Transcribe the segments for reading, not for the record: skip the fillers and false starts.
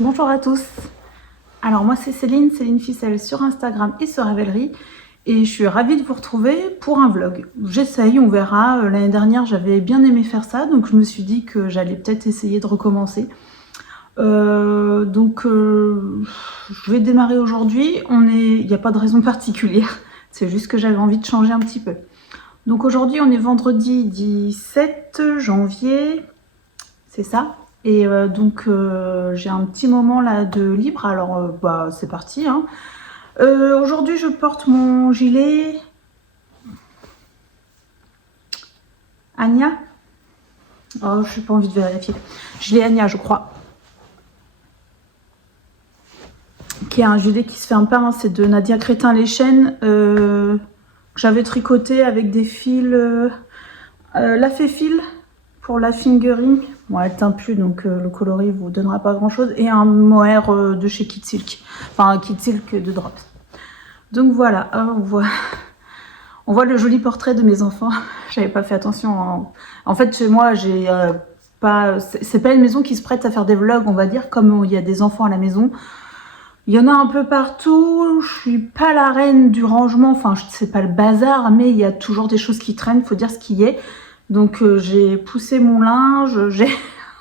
Bonjour à tous. Alors moi c'est Céline Ficelle sur Instagram et sur Ravelry et je suis ravie de vous retrouver pour un vlog. J'essaye, on verra. L'année dernière j'avais bien aimé faire ça, donc je me suis dit que j'allais peut-être essayer de recommencer. Je vais démarrer aujourd'hui. Il n'y a pas de raison particulière, c'est juste que j'avais envie de changer un petit peu. Donc aujourd'hui on est vendredi 17 janvier, c'est ça. Et j'ai un petit moment là de libre, alors c'est parti. Hein. Aujourd'hui je porte mon gilet Anya. Oh, je n'ai pas envie de vérifier. Gilet Anya je crois. Qui est un gilet qui se fait un pain, hein, c'est de Nadia Crétin-Lechaine. Que j'avais tricoté avec des fils, la fait fil pour la fingering. Bon, elle teint plus, donc le coloris vous donnera pas grand chose. Et un mohair de chez Kid Silk. Enfin, un Kid Silk de Drops. Donc voilà, on voit le joli portrait de mes enfants. J'avais pas fait attention. Hein. En fait, chez moi, j'ai pas. C'est pas une maison qui se prête à faire des vlogs, on va dire, comme il y a des enfants à la maison. Il y en a un peu partout. Je suis pas la reine du rangement. Enfin, c'est pas le bazar, mais il y a toujours des choses qui traînent. Faut dire ce qu'il y est. Donc j'ai poussé mon linge,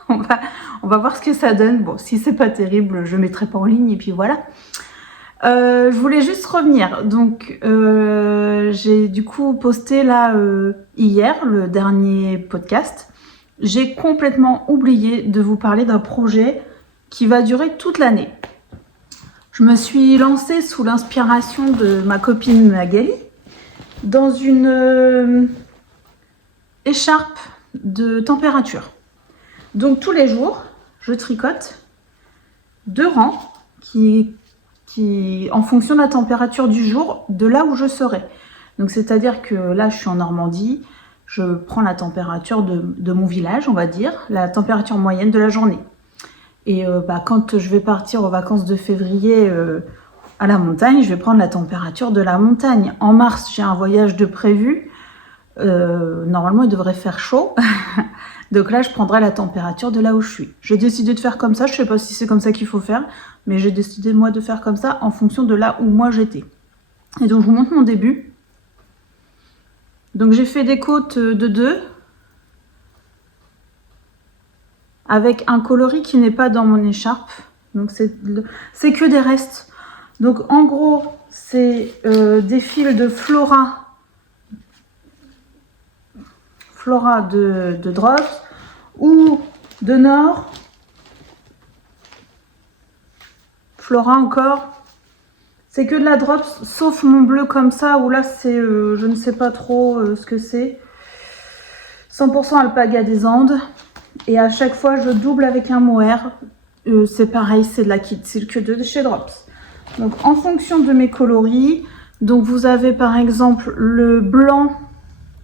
on va voir ce que ça donne. Bon, si c'est pas terrible, je mettrai pas en ligne et puis voilà. Je voulais juste revenir. Donc j'ai du coup posté là hier le dernier podcast. J'ai complètement oublié de vous parler d'un projet qui va durer toute l'année. Je me suis lancée sous l'inspiration de ma copine Magali dans une écharpe de température. Donc tous les jours, je tricote 2 rangs qui en fonction de la température du jour, de là où je serai. Donc c'est-à-dire que là, je suis en Normandie, je prends la température de mon village, on va dire, la température moyenne de la journée. Et quand je vais partir aux vacances de février à la montagne, je vais prendre la température de la montagne. En mars, j'ai un voyage de prévu. Normalement il devrait faire chaud donc là je prendrai la température de là où je suis. J'ai décidé de faire comme ça, je sais pas si c'est comme ça qu'il faut faire, mais j'ai décidé moi de faire comme ça en fonction de là où moi j'étais. Et donc je vous montre mon début. Donc j'ai fait des côtes de 2 avec un coloris qui n'est pas dans mon écharpe, donc c'est que des restes. Donc en gros c'est des fils de Flora de Drops ou de Nord, Flora encore. C'est que de la Drops, sauf mon bleu comme ça, où là c'est, je ne sais pas trop ce que c'est. 100% alpaga des Andes. Et à chaque fois je double avec un mohair. C'est pareil, c'est de la Kid Silk de chez Drops. Donc en fonction de mes coloris, donc vous avez par exemple le blanc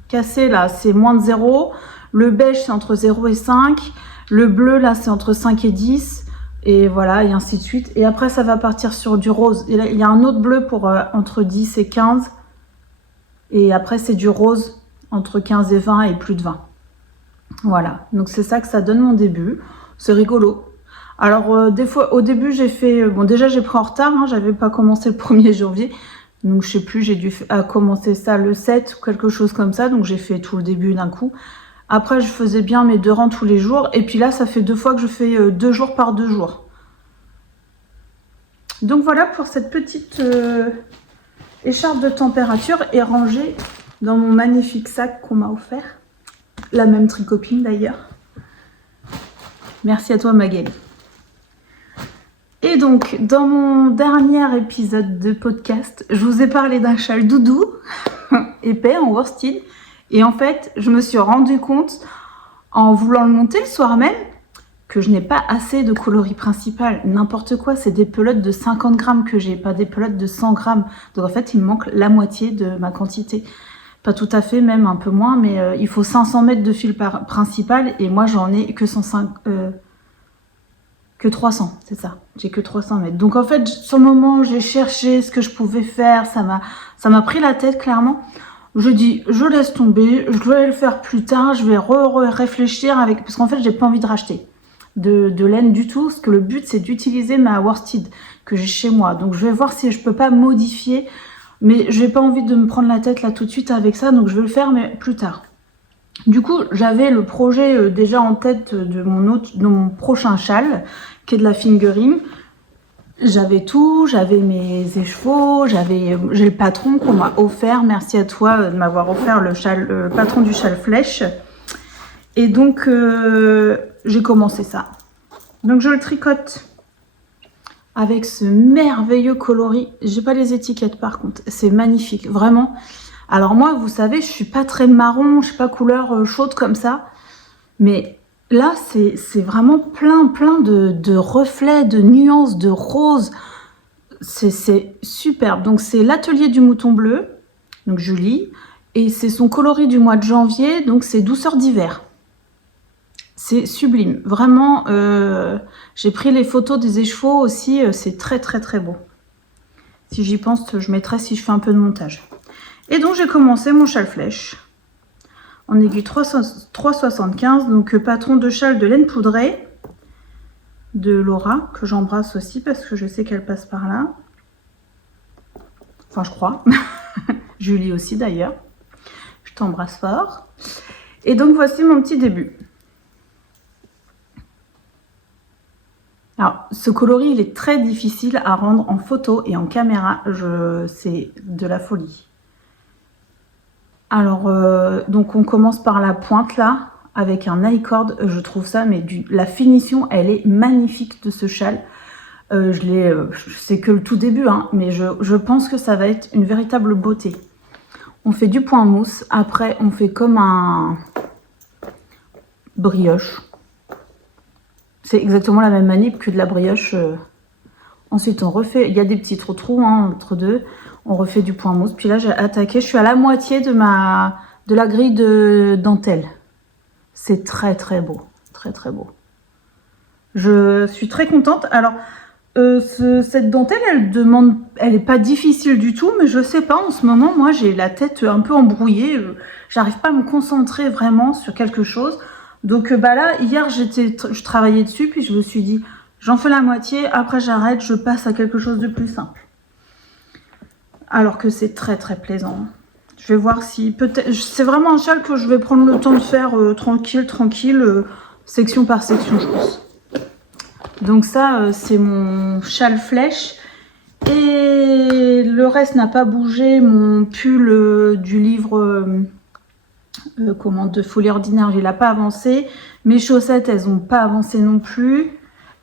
cassé là c'est moins de 0, le beige c'est entre 0 et 5, le bleu là c'est entre 5 et 10 et voilà et ainsi de suite. Et après ça va partir sur du rose et là, il y a un autre bleu pour entre 10 et 15 et après c'est du rose entre 15 et 20 et plus de 20. Voilà, donc c'est ça que ça donne mon début. C'est rigolo. Alors des fois au début j'ai fait, bon déjà j'ai pris en retard, hein, j'avais pas commencé le 1er janvier. Donc je sais plus, j'ai dû commencer ça le 7 ou quelque chose comme ça. Donc j'ai fait tout le début d'un coup. Après je faisais bien mes 2 rangs tous les jours. Et puis là ça fait 2 fois que je fais 2 jours par 2 jours. Donc voilà pour cette petite écharpe de température et rangée dans mon magnifique sac qu'on m'a offert. La même tricopine d'ailleurs. Merci à toi Magali. Et donc, dans mon dernier épisode de podcast, je vous ai parlé d'un châle doudou, épais, en worsted. Et en fait, je me suis rendu compte, en voulant le monter le soir même, que je n'ai pas assez de coloris principal. N'importe quoi, c'est des pelotes de 50 grammes que j'ai, pas des pelotes de 100 grammes. Donc en fait, il me manque la moitié de ma quantité. Pas tout à fait, même un peu moins, mais il faut 500 mètres de fil principal. Et moi, j'en ai que 105... que 300, c'est ça, j'ai que 300 mètres. Donc en fait, sur le moment, j'ai cherché ce que je pouvais faire, ça m'a pris la tête clairement. Je dis, je laisse tomber, je vais le faire plus tard, je vais réfléchir avec, parce qu'en fait, j'ai pas envie de racheter. de laine du tout, parce que le but c'est d'utiliser ma worsted que j'ai chez moi. Donc je vais voir si je peux pas modifier, mais j'ai pas envie de me prendre la tête là tout de suite avec ça, donc je vais le faire mais plus tard. Du coup, j'avais le projet déjà en tête de mon prochain châle, qui est de la fingering. J'avais tout, j'avais mes écheveaux, j'ai le patron qu'on m'a offert. Merci à toi de m'avoir offert le patron du châle flèche. Et donc, j'ai commencé ça. Donc, je le tricote avec ce merveilleux coloris. J'ai pas les étiquettes par contre, c'est magnifique, vraiment. Alors moi, vous savez, je suis pas très marron, je suis pas couleur chaude comme ça, mais là, c'est vraiment plein de reflets, de nuances, de roses. C'est superbe. Donc c'est l'atelier du mouton bleu, donc Julie, et c'est son coloris du mois de janvier, donc c'est douceur d'hiver. C'est sublime, vraiment. J'ai pris les photos des écheveaux aussi, c'est très beau. Si j'y pense, je mettrai si je fais un peu de montage. Et donc j'ai commencé mon châle flèche en aiguille 3,75, donc patron de châle de laine poudrée de Laura, que j'embrasse aussi parce que je sais qu'elle passe par là. Enfin, je crois. Julie aussi d'ailleurs. Je t'embrasse fort. Et donc voici mon petit début. Alors, ce coloris, il est très difficile à rendre en photo et en caméra. C'est de la folie. Alors, donc on commence par la pointe là, avec un I-cord. Je trouve ça, mais la finition, elle est magnifique de ce châle. C'est que le tout début, hein, mais je pense que ça va être une véritable beauté. On fait du point mousse. Après, on fait comme un brioche. C'est exactement la même manip que de la brioche. Ensuite, on refait. Il y a des petits trous hein, entre deux. On refait du point mousse. Puis là, j'ai attaqué. Je suis à la moitié de la grille de dentelle. C'est très beau. Très beau. Je suis très contente. Alors, cette dentelle, elle est pas difficile du tout, mais je sais pas, en ce moment, moi, j'ai la tête un peu embrouillée. J'arrive pas à me concentrer vraiment sur quelque chose. Donc, bah là, hier, je travaillais dessus, puis je me suis dit, j'en fais la moitié, après j'arrête, je passe à quelque chose de plus simple. Alors que c'est très plaisant. Je vais voir si peut-être... C'est vraiment un châle que je vais prendre le temps de faire tranquille, section par section, je pense. Donc ça, c'est mon châle flèche. Et le reste n'a pas bougé. Mon pull du livre de folie ordinaire, il n'a pas avancé. Mes chaussettes, elles n'ont pas avancé non plus.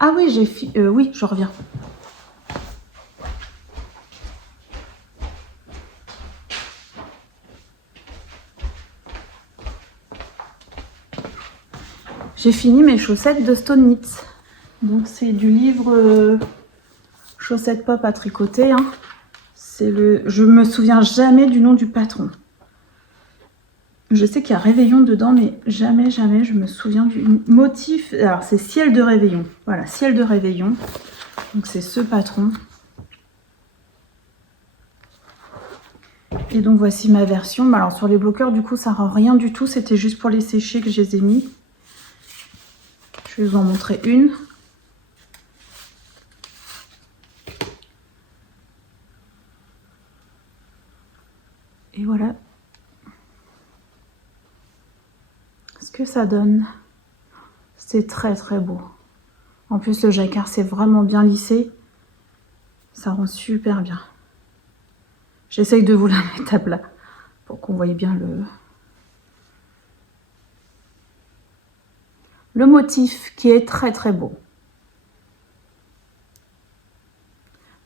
Ah oui, oui, je reviens. J'ai fini mes chaussettes de Stone Knits. Donc c'est du livre Chaussettes Pop à tricoter. Hein. Je me souviens jamais du nom du patron. Je sais qu'il y a Réveillon dedans, mais jamais je me souviens du motif. Alors c'est Ciel de Réveillon. Voilà, Ciel de Réveillon. Donc c'est ce patron. Et donc voici ma version. Alors sur les bloqueurs, du coup, ça rend rien du tout. C'était juste pour les sécher que je les ai mis. Je vais vous en montrer une. Et voilà ce que ça donne. C'est très beau. En plus, le jacquard, c'est vraiment bien lissé. Ça rend super bien. J'essaye de vous la mettre à plat pour qu'on voie bien le motif qui est très beau.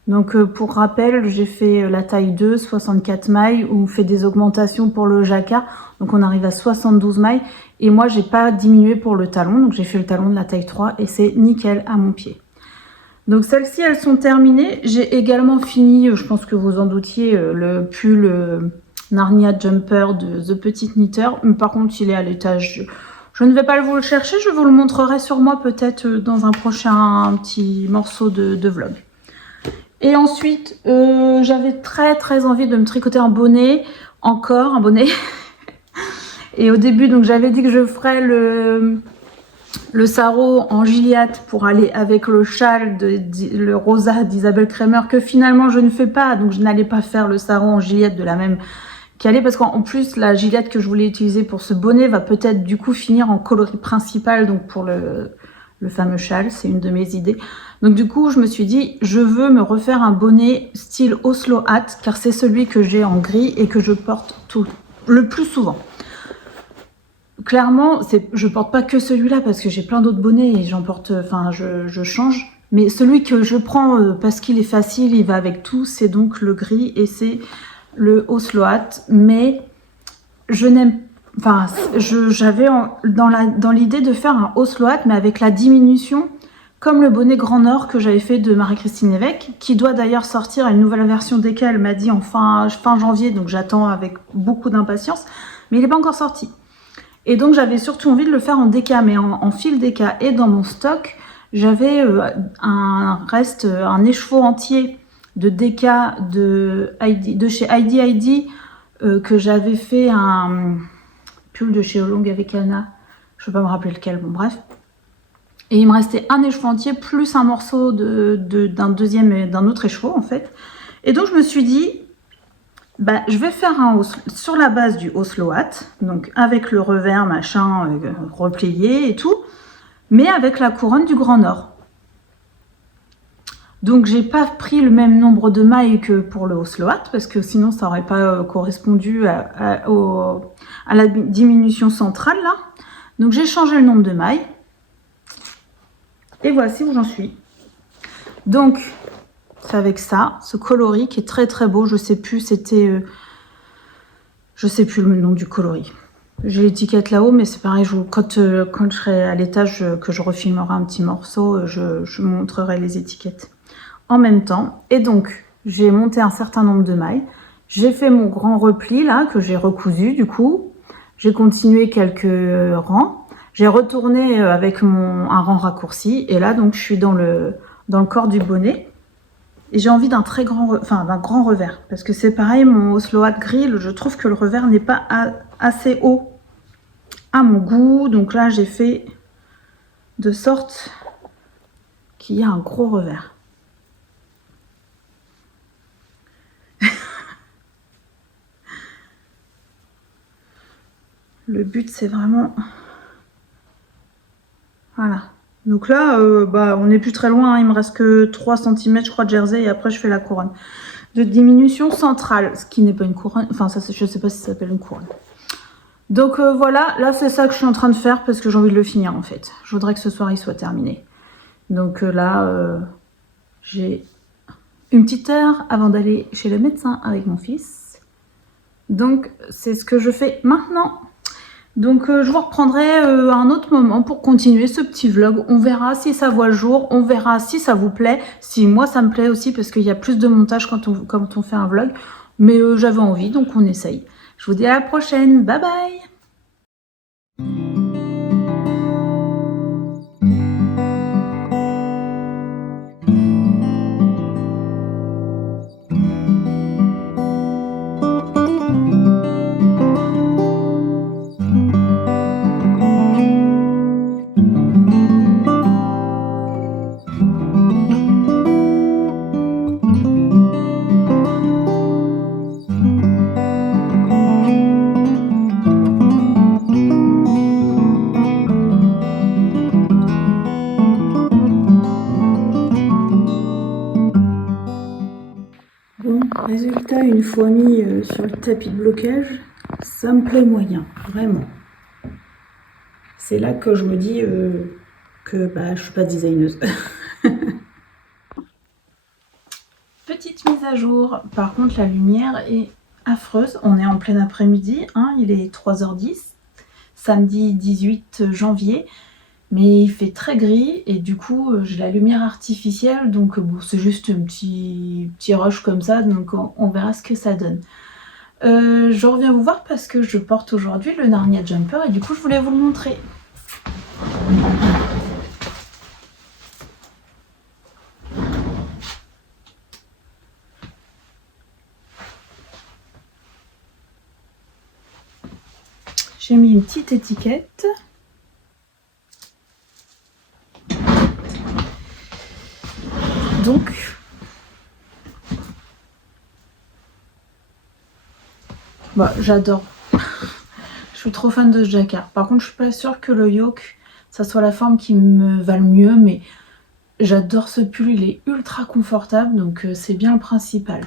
Donc pour rappel, j'ai fait la taille 2, 64 mailles, où on fait des augmentations pour le jacquard. Donc on arrive à 72 mailles. Et moi, j'ai pas diminué pour le talon. Donc j'ai fait le talon de la taille 3 et c'est nickel à mon pied. Donc celles-ci, elles sont terminées. J'ai également fini, je pense que vous en doutiez, le pull Narnia Jumper de The Petite Knitter. Mais par contre, il est à l'étage. Je ne vais pas vous le chercher. Je vous le montrerai sur moi peut-être dans un prochain petit morceau de vlog. Et ensuite, j'avais très envie de me tricoter un bonnet. Encore un bonnet. Et au début, donc j'avais dit que je ferais le sarrau en Gilliatt pour aller avec le châle, le rosa d'Isabelle Kremer, que finalement je ne fais pas, donc je n'allais pas faire le sarrau en Gilliatt de la même qu'elle est, parce qu'en plus la Gilliatt que je voulais utiliser pour ce bonnet va peut-être du coup finir en coloris principal, donc pour le fameux châle, c'est une de mes idées. Donc du coup je me suis dit, je veux me refaire un bonnet style Oslo Hat, car c'est celui que j'ai en gris et que je porte le plus souvent. Clairement, je porte pas que celui-là parce que j'ai plein d'autres bonnets et j'en porte, enfin je change. Mais celui que je prends parce qu'il est facile, il va avec tout, c'est donc le gris et c'est le Oslo Hat. Mais je n'aime, enfin j'avais dans l'idée de faire un Oslo Hat mais avec la diminution, comme le bonnet Grand Nord que j'avais fait de Marie-Christine Lévesque, qui doit d'ailleurs sortir une nouvelle version desquelles elle m'a dit en fin janvier, donc j'attends avec beaucoup d'impatience, mais il n'est pas encore sorti. Et donc j'avais surtout envie de le faire en déca, mais en fil déca. Et dans mon stock, j'avais un écheveau entier de déca de chez Heidi Heidi, que j'avais fait un pull de chez Olong avec Anna. Je ne peux pas me rappeler lequel, bon bref. Et il me restait un écheveau entier plus un morceau d'un autre écheveau en fait. Et donc je me suis dit, bah, je vais faire un sur la base du Oslo Hat, donc avec le revers machin replié et tout, mais avec la couronne du Grand Nord. Donc j'ai pas pris le même nombre de mailles que pour le Oslo Hat parce que sinon ça aurait pas correspondu à la diminution centrale là. Donc j'ai changé le nombre de mailles et voici où j'en suis. Donc c'est avec ça, ce coloris qui est très très beau. Je sais plus, je sais plus le nom du coloris. J'ai l'étiquette là-haut, mais c'est pareil, quand je serai à l'étage, que je refilmerai un petit morceau, je montrerai les étiquettes en même temps. Et donc, j'ai monté un certain nombre de mailles. J'ai fait mon grand repli là, que j'ai recousu du coup. J'ai continué quelques rangs. J'ai retourné avec un rang raccourci. Et là, donc, je suis dans le corps du bonnet. Et j'ai envie d'un d'un grand revers. Parce que c'est pareil, mon Oslo Hat gris, je trouve que le revers n'est pas assez haut à mon goût. Donc là, j'ai fait de sorte qu'il y a un gros revers. Le but, c'est vraiment... Voilà. Donc là, on n'est plus très loin. Hein. Il me reste que 3 cm, je crois, de jersey. Et après, je fais la couronne. De diminution centrale. Ce qui n'est pas une couronne. Enfin, ça, je ne sais pas si ça s'appelle une couronne. Donc voilà, là, c'est ça que je suis en train de faire parce que j'ai envie de le finir, en fait. Je voudrais que ce soir, il soit terminé. Donc là, j'ai une petite heure avant d'aller chez le médecin avec mon fils. Donc, c'est ce que je fais maintenant. Donc je vous reprendrai à un autre moment pour continuer ce petit vlog. On verra si ça voit le jour, on verra si ça vous plaît, si moi ça me plaît aussi parce qu'il y a plus de montage quand on fait un vlog. Mais j'avais envie, donc on essaye. Je vous dis à la prochaine, bye bye! Bon, résultat, une fois mis sur le tapis de blocage, ça me plaît moyen, vraiment. C'est là que je me dis que je suis pas designeuse. Petite mise à jour, par contre la lumière est affreuse, on est en plein après-midi, hein, il est 3h10, samedi 18 janvier. Mais il fait très gris et du coup j'ai la lumière artificielle, donc bon, c'est juste un petit rush comme ça, donc on verra ce que ça donne. Je reviens vous voir parce que je porte aujourd'hui le Narnia Jumper et du coup je voulais vous le montrer. J'ai mis une petite étiquette. Donc, bah, j'adore. Je suis trop fan de ce jacquard. Par contre, je suis pas sûre que le yoke, ça soit la forme qui me va le mieux, mais j'adore ce pull, il est ultra confortable, donc c'est bien le principal.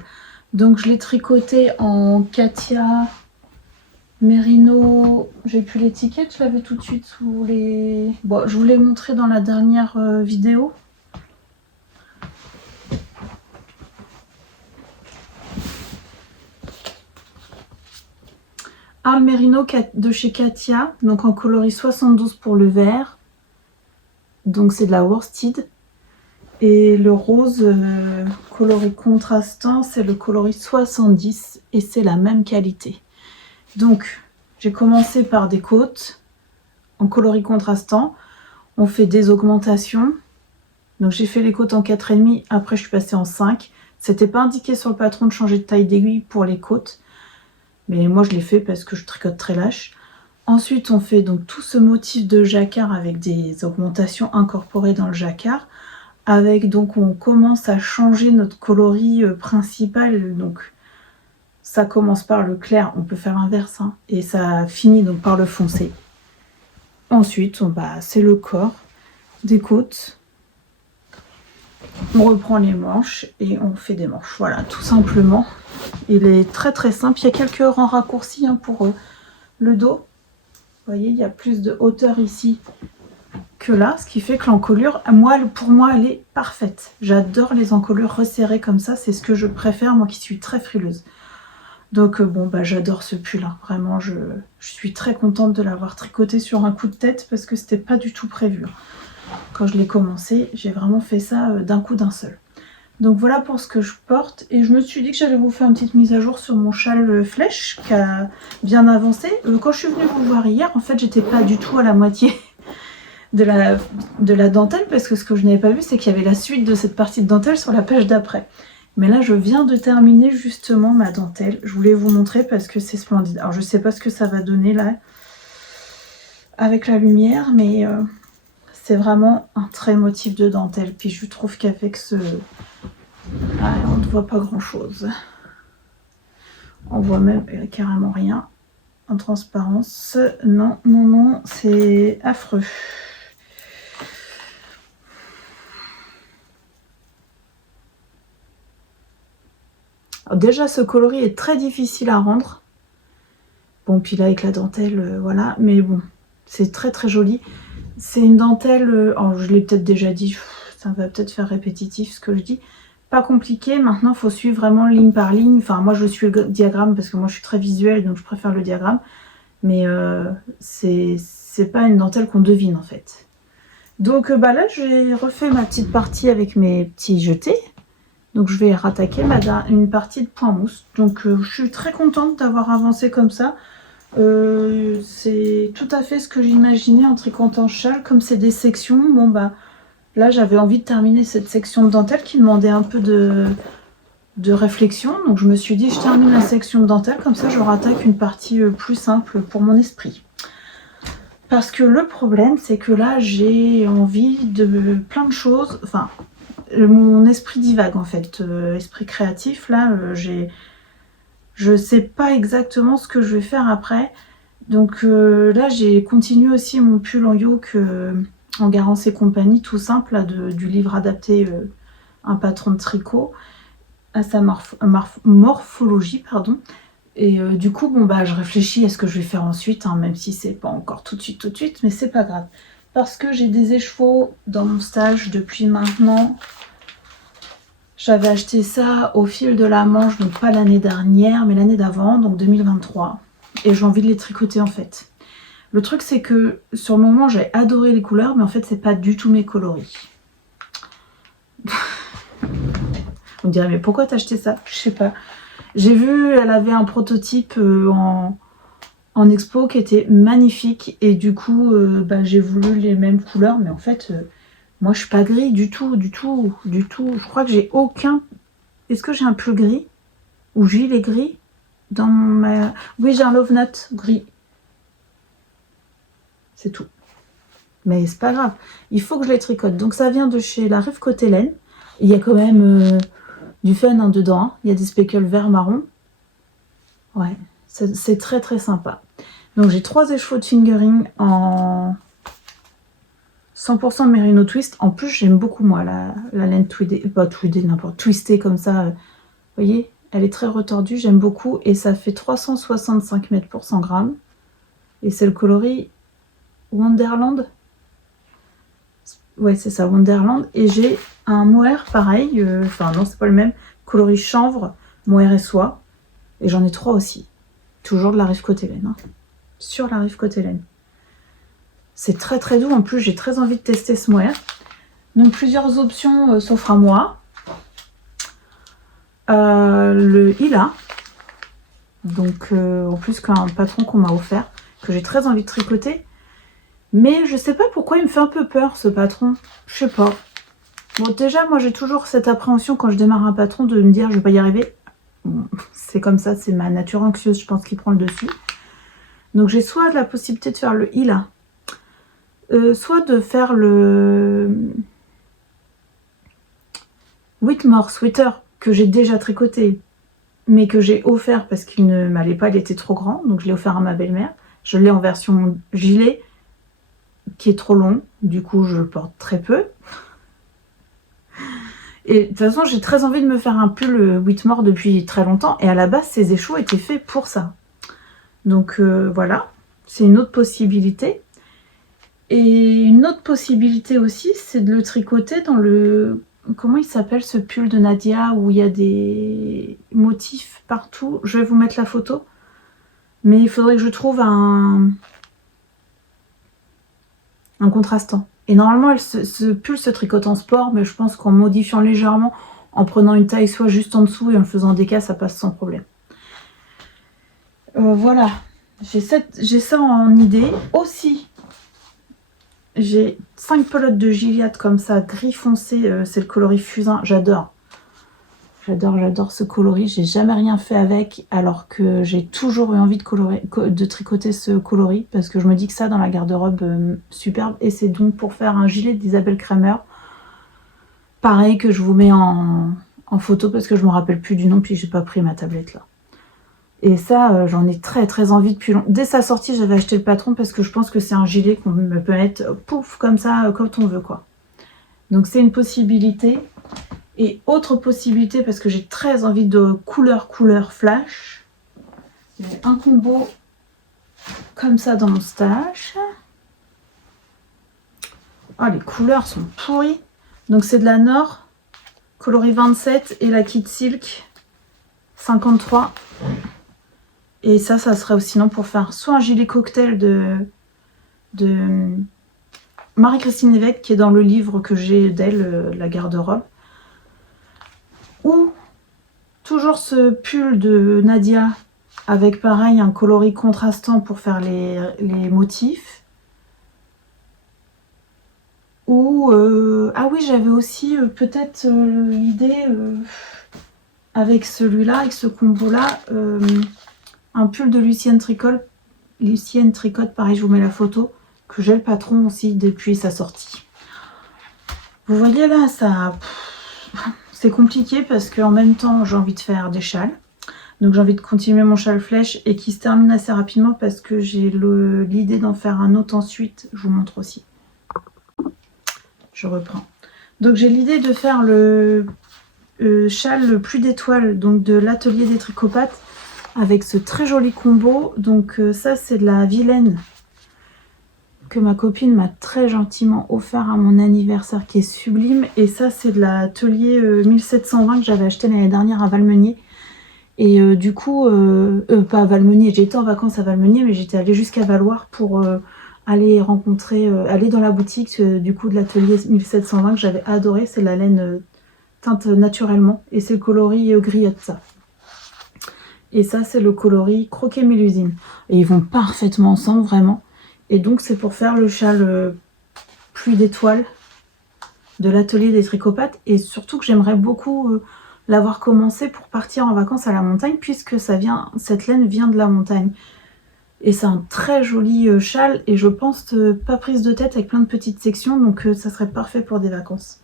Donc je l'ai tricoté en Katia Merino, j'ai plus l'étiquette, je l'avais tout de suite sous les... Bon, je vous l'ai montré dans la dernière vidéo. Arles Merino de chez Katia, donc en coloris 72 pour le vert. Donc c'est de la worsted. Et le rose coloris contrastant, c'est le coloris 70 et c'est la même qualité. Donc j'ai commencé par des côtes en coloris contrastant. On fait des augmentations. Donc j'ai fait les côtes en 4,5, après je suis passée en 5. C'était pas indiqué sur le patron de changer de taille d'aiguille pour les côtes. Mais moi je l'ai fait parce que je tricote très lâche. Ensuite on fait donc tout ce motif de jacquard avec des augmentations incorporées dans le jacquard. Avec donc on commence à changer notre coloris principal. Donc ça commence par le clair, on peut faire l'inverse, hein, et ça finit donc par le foncé. Ensuite c'est le corps, des côtes. On reprend les manches et on fait des manches. Voilà, tout simplement. Il est très très simple. Il y a quelques rangs raccourcis hein, pour le dos. Vous voyez, il y a plus de hauteur ici que là, ce qui fait que l'encolure, pour moi, elle est parfaite. J'adore les encolures resserrées comme ça. C'est ce que je préfère, moi qui suis très frileuse. Donc j'adore ce pull. Hein. Vraiment, je suis très contente de l'avoir tricoté sur un coup de tête parce que c'était pas du tout prévu. Quand je l'ai commencé, j'ai vraiment fait ça d'un coup d'un seul. Donc voilà pour ce que je porte. Et je me suis dit que j'allais vous faire une petite mise à jour sur mon châle flèche qui a bien avancé. Quand je suis venue vous voir hier, en fait, j'étais pas du tout à la moitié de la dentelle parce que ce que je n'avais pas vu, c'est qu'il y avait la suite de cette partie de dentelle sur la page d'après. Mais là, je viens de terminer justement ma dentelle. Je voulais vous montrer parce que c'est splendide. Alors, je sais pas ce que ça va donner là avec la lumière, mais... c'est vraiment un très motif de dentelle. Puis je trouve qu'avec ce... Ah, on ne voit pas grand chose. On voit même carrément rien. En transparence. Non, non, non. C'est affreux. Alors déjà, ce coloris est très difficile à rendre. Bon, puis là, avec la dentelle, voilà. Mais bon, c'est très très joli. C'est une dentelle, alors je l'ai peut-être déjà dit, ça va peut-être faire répétitif ce que je dis. Pas compliqué, maintenant il faut suivre vraiment ligne par ligne. Enfin moi je suis le diagramme parce que moi je suis très visuelle donc je préfère le diagramme. Mais c'est pas une dentelle qu'on devine en fait. Donc là j'ai refait ma petite partie avec mes petits jetés. Donc je vais rattaquer une partie de point mousse. Donc je suis très contente d'avoir avancé comme ça. C'est tout à fait ce que j'imaginais en tricotant châle. Comme c'est des sections, là j'avais envie de terminer cette section de dentelle qui demandait un peu de réflexion. Donc je me suis dit je termine la section de dentelle, comme ça je rattaque une partie plus simple pour mon esprit. Parce que le problème c'est que là j'ai envie de plein de choses. Enfin mon esprit divague en fait, esprit créatif là je sais pas exactement ce que je vais faire après. Donc là, j'ai continué aussi mon pull en yoke en Garance et compagnie, tout simple, là, du livre adapté Un patron de tricot, à sa morphologie, pardon. Et du coup, je réfléchis à ce que je vais faire ensuite, hein, même si c'est pas encore tout de suite, mais c'est pas grave. Parce que j'ai des écheveaux dans mon stage depuis maintenant... J'avais acheté ça au fil de la manche, donc pas l'année dernière, mais l'année d'avant, donc 2023. Et j'ai envie de les tricoter en fait. Le truc c'est que sur le moment j'ai adoré les couleurs, mais en fait c'est pas du tout mes coloris. On me dirait mais pourquoi t'as acheté ça? Je sais pas. J'ai vu, elle avait un prototype en expo qui était magnifique. Et du coup j'ai voulu les mêmes couleurs, mais en fait... moi, je suis pas gris du tout, du tout, du tout. Je crois que j'ai aucun... Est-ce que j'ai un pull gris? Ou gilet gris dans ma... Oui, j'ai un Love Nut gris. C'est tout. Mais c'est pas grave. Il faut que je les tricote. Donc, ça vient de chez la Rive Côté Laine. Il y a quand même du fun hein, dedans. Hein. Il y a des speckles vert marron. Ouais, c'est très très sympa. Donc j'ai 3 écheveaux de fingering en 100% Merino Twist. En plus, j'aime beaucoup moi la laine tweedée, pas tweedée, n'importe, twistée comme ça. Vous voyez, elle est très retordue, j'aime beaucoup. Et ça fait 365 mètres pour 100 grammes. Et c'est le coloris Wonderland. Ouais, c'est ça, Wonderland. Et j'ai un mohair pareil, enfin non, c'est pas le même, coloris chanvre, mohair et soie. Et j'en ai 3 aussi. Toujours de la rive côté laine. Hein. Sur la rive côté laine. C'est très très doux. En plus, j'ai très envie de tester ce mohair. Donc, plusieurs options s'offrent à moi. Le Hila. Donc, en plus qu'un patron qu'on m'a offert, que j'ai très envie de tricoter. Mais je sais pas pourquoi il me fait un peu peur, ce patron. Je sais pas. Bon, déjà, moi, j'ai toujours cette appréhension quand je démarre un patron de me dire je vais pas y arriver. Bon, c'est comme ça, c'est ma nature anxieuse, je pense, qui prend le dessus. Donc, j'ai soit la possibilité de faire le Hila. Soit de faire le Whitmore sweater que j'ai déjà tricoté, mais que j'ai offert parce qu'il ne m'allait pas, il était trop grand, donc je l'ai offert à ma belle-mère. Je l'ai en version gilet, qui est trop long, du coup je le porte très peu. Et de toute façon, j'ai très envie de me faire un pull Whitmore depuis très longtemps, et à la base, ces échos étaient faits pour ça. Donc voilà, c'est une autre possibilité. Et une autre possibilité aussi, c'est de le tricoter dans le... Comment il s'appelle ce pull de Nadia où il y a des motifs partout? Je vais vous mettre la photo. Mais il faudrait que je trouve un contrastant. Et normalement, ce pull se tricote en sport, mais je pense qu'en modifiant légèrement, en prenant une taille soit juste en dessous et en le faisant des cas, ça passe sans problème. Voilà, j'ai ça en idée. Aussi, j'ai 5 pelotes de Gilliatt comme ça, gris foncé, c'est le coloris fusain, j'adore. J'adore ce coloris, j'ai jamais rien fait avec, alors que j'ai toujours eu envie de tricoter ce coloris, parce que je me dis que ça dans la garde-robe, superbe, et c'est donc pour faire un gilet d'Isabelle Kramer. Pareil que je vous mets en photo, parce que je me rappelle plus du nom, puis j'ai pas pris ma tablette là. Et ça, j'en ai très très envie depuis longtemps. Dès sa sortie, j'avais acheté le patron parce que je pense que c'est un gilet qu'on peut mettre pouf comme ça, quand on veut quoi. Donc c'est une possibilité. Et autre possibilité, parce que j'ai très envie de couleur flash. J'ai un combo comme ça dans mon stash. Ah, les couleurs sont pourries. Donc c'est de la Nord, coloris 27 et la Kit Silk 53. Et ça serait aussi sinon pour faire soit un gilet cocktail de Marie-Christine Lévesque, qui est dans le livre que j'ai d'elle, la garde-robe. Ou toujours ce pull de Nadia, avec pareil un coloris contrastant pour faire les motifs. Ou, ah oui, j'avais aussi peut-être l'idée, avec celui-là, avec ce combo-là, un pull de Lucienne Tricotte, pareil, je vous mets la photo, que j'ai le patron aussi depuis sa sortie. Vous voyez là, ça, c'est compliqué parce qu'en même temps, j'ai envie de faire des châles. Donc j'ai envie de continuer mon châle flèche et qui se termine assez rapidement parce que j'ai l'idée d'en faire un autre ensuite. Je vous montre aussi. Je reprends. Donc j'ai l'idée de faire le châle pluie d'étoiles, donc de l'atelier des tricopathes, avec ce très joli combo. Donc ça c'est de la Vilaine que ma copine m'a très gentiment offert à mon anniversaire, qui est sublime. Et ça c'est de l'atelier 1720 que j'avais acheté l'année dernière à Valmenier. Et du coup, pas à Valmenier, j'étais en vacances à Valmenier, mais j'étais allée jusqu'à Valoir pour aller rencontrer, aller dans la boutique du coup de l'atelier 1720 que j'avais adoré. C'est la laine teinte naturellement et c'est le coloris griotte ça. Et ça c'est le coloris croquet mélusine. Et ils vont parfaitement ensemble vraiment. Et donc c'est pour faire le châle pluie d'étoiles de l'atelier des tricopathes. Et surtout que j'aimerais beaucoup l'avoir commencé pour partir en vacances à la montagne, puisque cette laine vient de la montagne. Et c'est un très joli châle et je pense pas prise de tête avec plein de petites sections, donc ça serait parfait pour des vacances.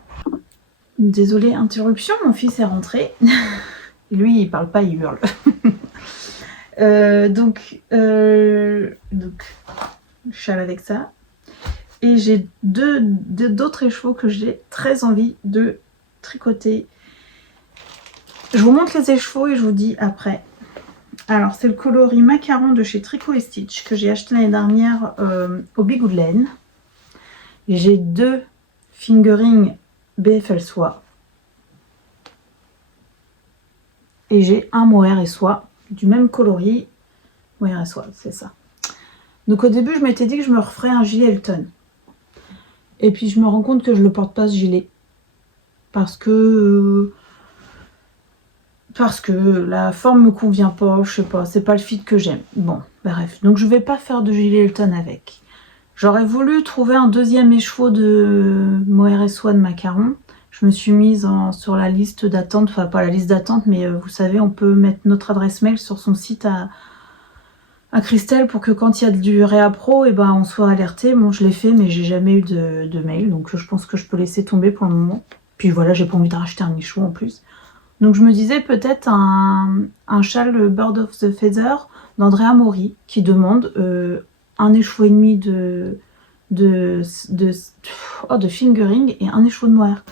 Désolée, interruption, mon fils est rentré. Et lui, il parle pas, il hurle. Donc, châle avec ça. Et j'ai d'autres écheveaux que j'ai très envie de tricoter. Je vous montre les écheveaux et je vous dis après. Alors, c'est le coloris macaron de chez Tricot & Stitch que j'ai acheté l'année dernière au Bigoud de Laine. J'ai 2 fingering BFL soie. Et j'ai un mohair et soie du même coloris. Mohair et soie, c'est ça. Donc au début, je m'étais dit que je me referais un gilet Elton. Et puis je me rends compte que je le porte pas ce gilet. Parce que la forme me convient pas, je sais pas, c'est pas le fit que j'aime. Bon, bref. Donc je vais pas faire de gilet Elton avec. J'aurais voulu trouver un deuxième écheveau de mohair et soie de macaron. Je me suis mise sur la liste d'attente, enfin pas la liste d'attente, mais vous savez, on peut mettre notre adresse mail sur son site à Christelle pour que quand il y a du réappro, et ben on soit alerté. Bon, je l'ai fait, mais j'ai jamais eu de mail, donc je pense que je peux laisser tomber pour le moment. Puis voilà, j'ai pas envie de racheter un écheveau en plus. Donc je me disais peut-être un châle Bird of the Feather d'Andrea Mori qui demande un écheveau et demi de fingering et un écheveau de mohair.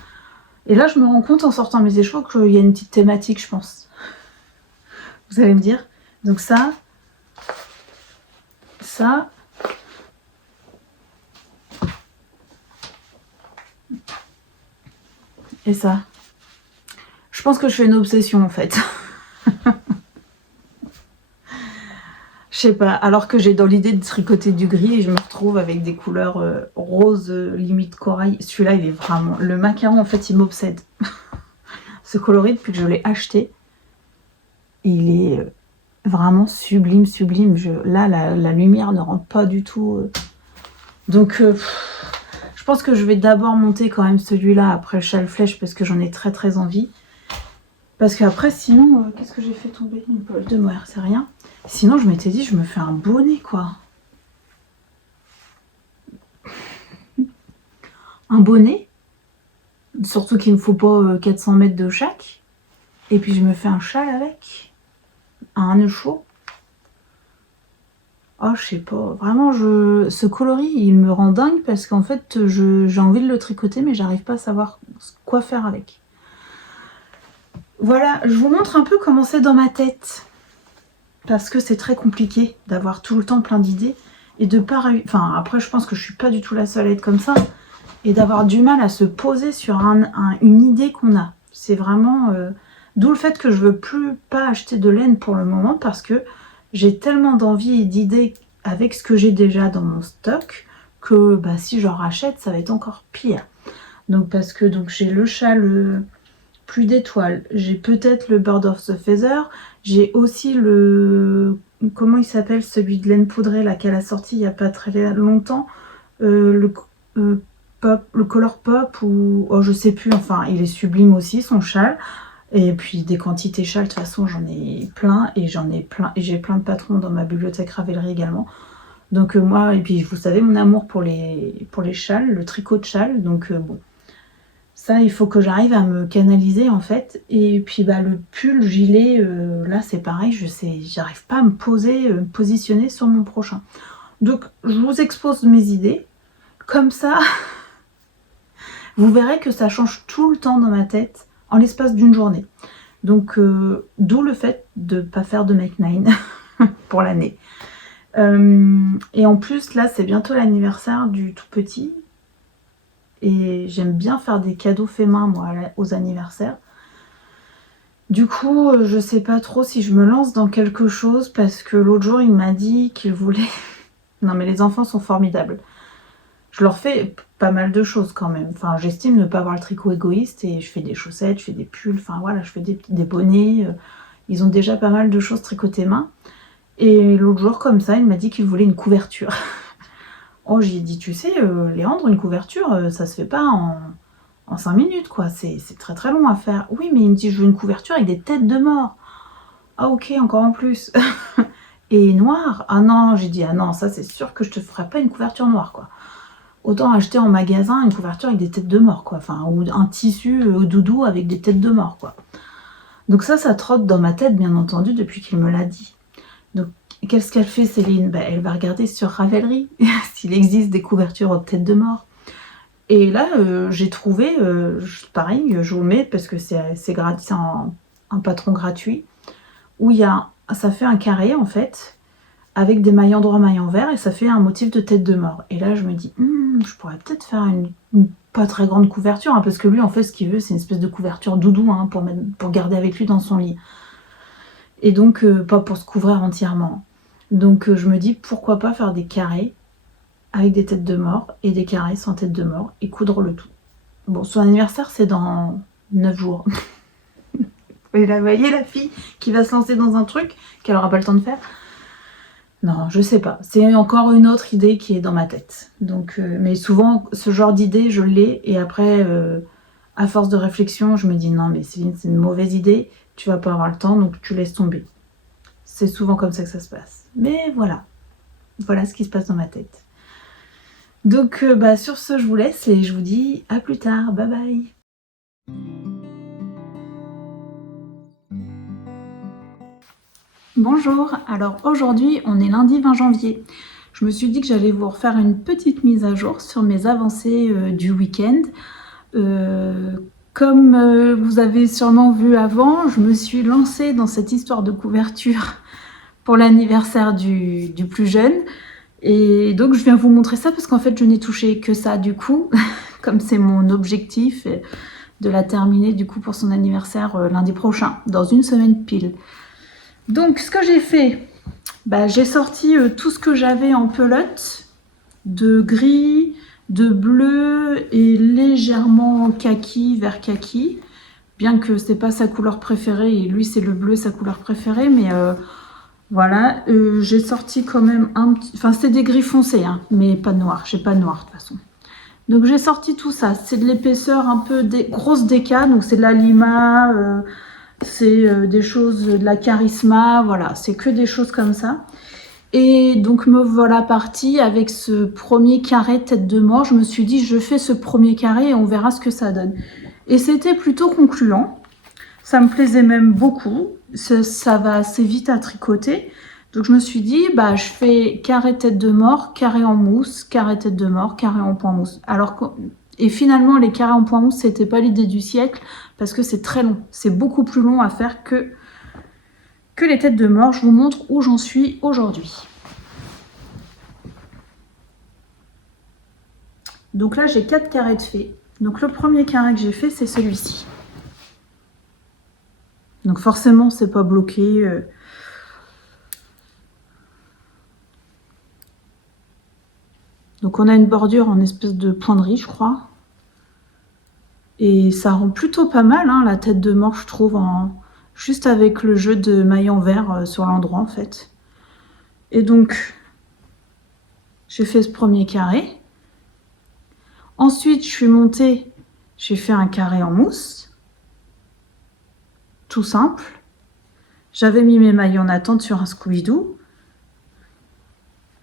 Et là, je me rends compte en sortant mes écheveaux qu'il y a une petite thématique, je pense. Vous allez me dire. Donc ça, et ça. Je pense que je fais une obsession en fait. Je sais pas, alors que j'ai dans l'idée de tricoter du gris et je me retrouve avec des couleurs roses limite corail. Celui-là, il est vraiment... Le macaron, en fait, il m'obsède. Ce coloris, depuis que je l'ai acheté, il est vraiment sublime, sublime. Là, la lumière ne rentre pas du tout. Donc, je pense que je vais d'abord monter quand même celui-là après le châle flèche parce que j'en ai très très envie. Parce qu'après, sinon, qu'est-ce que j'ai fait tomber? Une poêle de mohair, c'est rien. Sinon, je m'étais dit, je me fais un bonnet, quoi. Un bonnet. Surtout qu'il ne me faut pas 400 mètres de chaque. Et puis, je me fais un châle avec. Un nœud chaud. Oh, je sais pas. Vraiment, ce coloris, il me rend dingue parce qu'en fait, j'ai envie de le tricoter, mais j'arrive pas à savoir quoi faire avec. Voilà, je vous montre un peu comment c'est dans ma tête. Parce que c'est très compliqué d'avoir tout le temps plein d'idées et de pas réussir. Enfin, après, je pense que je suis pas du tout la seule à être comme ça. Et d'avoir du mal à se poser sur une idée qu'on a. C'est vraiment... D'où le fait que je veux plus pas acheter de laine pour le moment parce que j'ai tellement d'envie et d'idées avec ce que j'ai déjà dans mon stock que bah, si j'en rachète, ça va être encore pire. Donc parce que j'ai le châle pluie d'étoiles, j'ai peut-être le Bird of the Feather, j'ai aussi le... Comment il s'appelle celui de laine poudrée là qu'elle a sorti il n'y a pas très longtemps, le Color Pop ou... Oh je sais plus, enfin il est sublime aussi son châle. Et puis des quantités châles, de toute façon j'en ai plein et j'ai plein de patrons dans ma bibliothèque Ravelry également. Donc moi, et puis vous savez mon amour pour les châles, le tricot de châle, donc bon. Ça, il faut que j'arrive à me canaliser en fait. Et puis bah, le pull, gilet, là c'est pareil, j'arrive pas à me positionner sur mon prochain. Donc je vous expose mes idées. Comme ça, vous verrez que ça change tout le temps dans ma tête en l'espace d'une journée. Donc d'où le fait de ne pas faire de Make 9 pour l'année. Et en plus là c'est bientôt l'anniversaire du tout petit. Et j'aime bien faire des cadeaux faits main, moi, aux anniversaires. Du coup, je sais pas trop si je me lance dans quelque chose, parce que l'autre jour, il m'a dit qu'il voulait... Non, mais les enfants sont formidables. Je leur fais pas mal de choses quand même. Enfin, j'estime ne pas avoir le tricot égoïste, et je fais des chaussettes, je fais des pulls, enfin voilà, je fais des bonnets. Ils ont déjà pas mal de choses tricotées main. Et l'autre jour, comme ça, il m'a dit qu'il voulait une couverture. Oh, j'ai dit, tu sais, Léandre, une couverture, ça se fait pas en 5 minutes, quoi. C'est très très long à faire. Oui, mais il me dit, je veux une couverture avec des têtes de mort. Ah, ok, encore en plus. Et noir. Ah non, j'ai dit, ah non, ça c'est sûr que je te ferai pas une couverture noire, quoi. autant acheter en magasin une couverture avec des têtes de mort, quoi. Enfin, ou un tissu doudou avec des têtes de mort, quoi. Donc ça trotte dans ma tête, bien entendu, depuis qu'il me l'a dit. Donc, qu'est-ce qu'elle fait, Céline? Elle va regarder sur Ravelry s'il existe des couvertures aux têtes de mort. Et là, j'ai trouvé, pareil, je vous mets, parce que c'est un patron gratuit, où ça fait un carré, en fait, avec des mailles endroits, mailles envers, et ça fait un motif de tête de mort. Et là, je me dis, je pourrais peut-être faire une pas très grande couverture, hein, parce que lui, en fait, ce qu'il veut, c'est une espèce de couverture doudou, hein, pour garder avec lui dans son lit. Et donc, pas pour se couvrir entièrement. Donc, je me dis, pourquoi pas faire des carrés avec des têtes de mort et des carrés sans tête de mort et coudre le tout. Bon, son anniversaire, c'est dans 9 jours. Vous la voyez, la fille qui va se lancer dans un truc qu'elle aura pas le temps de faire? Non, je sais pas. C'est encore une autre idée qui est dans ma tête. Donc, mais souvent, ce genre d'idée, je l'ai. Et après, à force de réflexion, je me dis non, mais Céline, c'est une mauvaise idée. Tu vas pas avoir le temps, donc tu laisses tomber. C'est souvent comme ça que ça se passe. Mais voilà. Voilà ce qui se passe dans ma tête. Donc, sur ce, je vous laisse et je vous dis à plus tard. Bye bye. Bonjour, alors aujourd'hui on est lundi 20 janvier. Je me suis dit que j'allais vous refaire une petite mise à jour sur mes avancées du week-end. Comme vous avez sûrement vu avant, je me suis lancée dans cette histoire de couverture pour l'anniversaire du plus jeune. Et donc je viens vous montrer ça parce qu'en fait je n'ai touché que ça du coup, comme c'est mon objectif de la terminer du coup pour son anniversaire lundi prochain, dans une semaine pile. Donc ce que j'ai fait, j'ai sorti tout ce que j'avais en pelote, de gris, de bleu et légèrement kaki, vert kaki, bien que c'est pas sa couleur préférée et lui c'est le bleu sa couleur préférée, mais voilà, j'ai sorti quand même un petit... Enfin, c'est des gris foncés, hein, mais pas de noir. J'ai pas de noir, de toute façon. Donc, j'ai sorti tout ça. C'est de l'épaisseur un peu grosse déca. Donc, c'est de la Lima, c'est des choses de la Charisma. Voilà, c'est que des choses comme ça. Et donc, me voilà partie avec ce premier carré tête de mort. Je me suis dit, je fais ce premier carré et on verra ce que ça donne. Et c'était plutôt concluant. Ça me plaisait même beaucoup. Ça va assez vite à tricoter. Donc je me suis dit, je fais carré tête de mort, carré en mousse, carré tête de mort, carré en point mousse. Et finalement, les carrés en point mousse, c'était pas l'idée du siècle parce que c'est très long. C'est beaucoup plus long à faire que les têtes de mort. Je vous montre où j'en suis aujourd'hui. Donc là, j'ai 4 carrés de fait. Donc le premier carré que j'ai fait, c'est celui-ci. Donc forcément, c'est pas bloqué. Donc on a une bordure en espèce de pointerie, je crois. Et ça rend plutôt pas mal, hein, la tête de mort, je trouve, juste avec le jeu de mailles en vert sur l'endroit, en fait. Et donc, j'ai fait ce premier carré. Ensuite, je suis montée, j'ai fait un carré en mousse. Tout simple. J'avais mis mes mailles en attente sur un Scooby-Doo.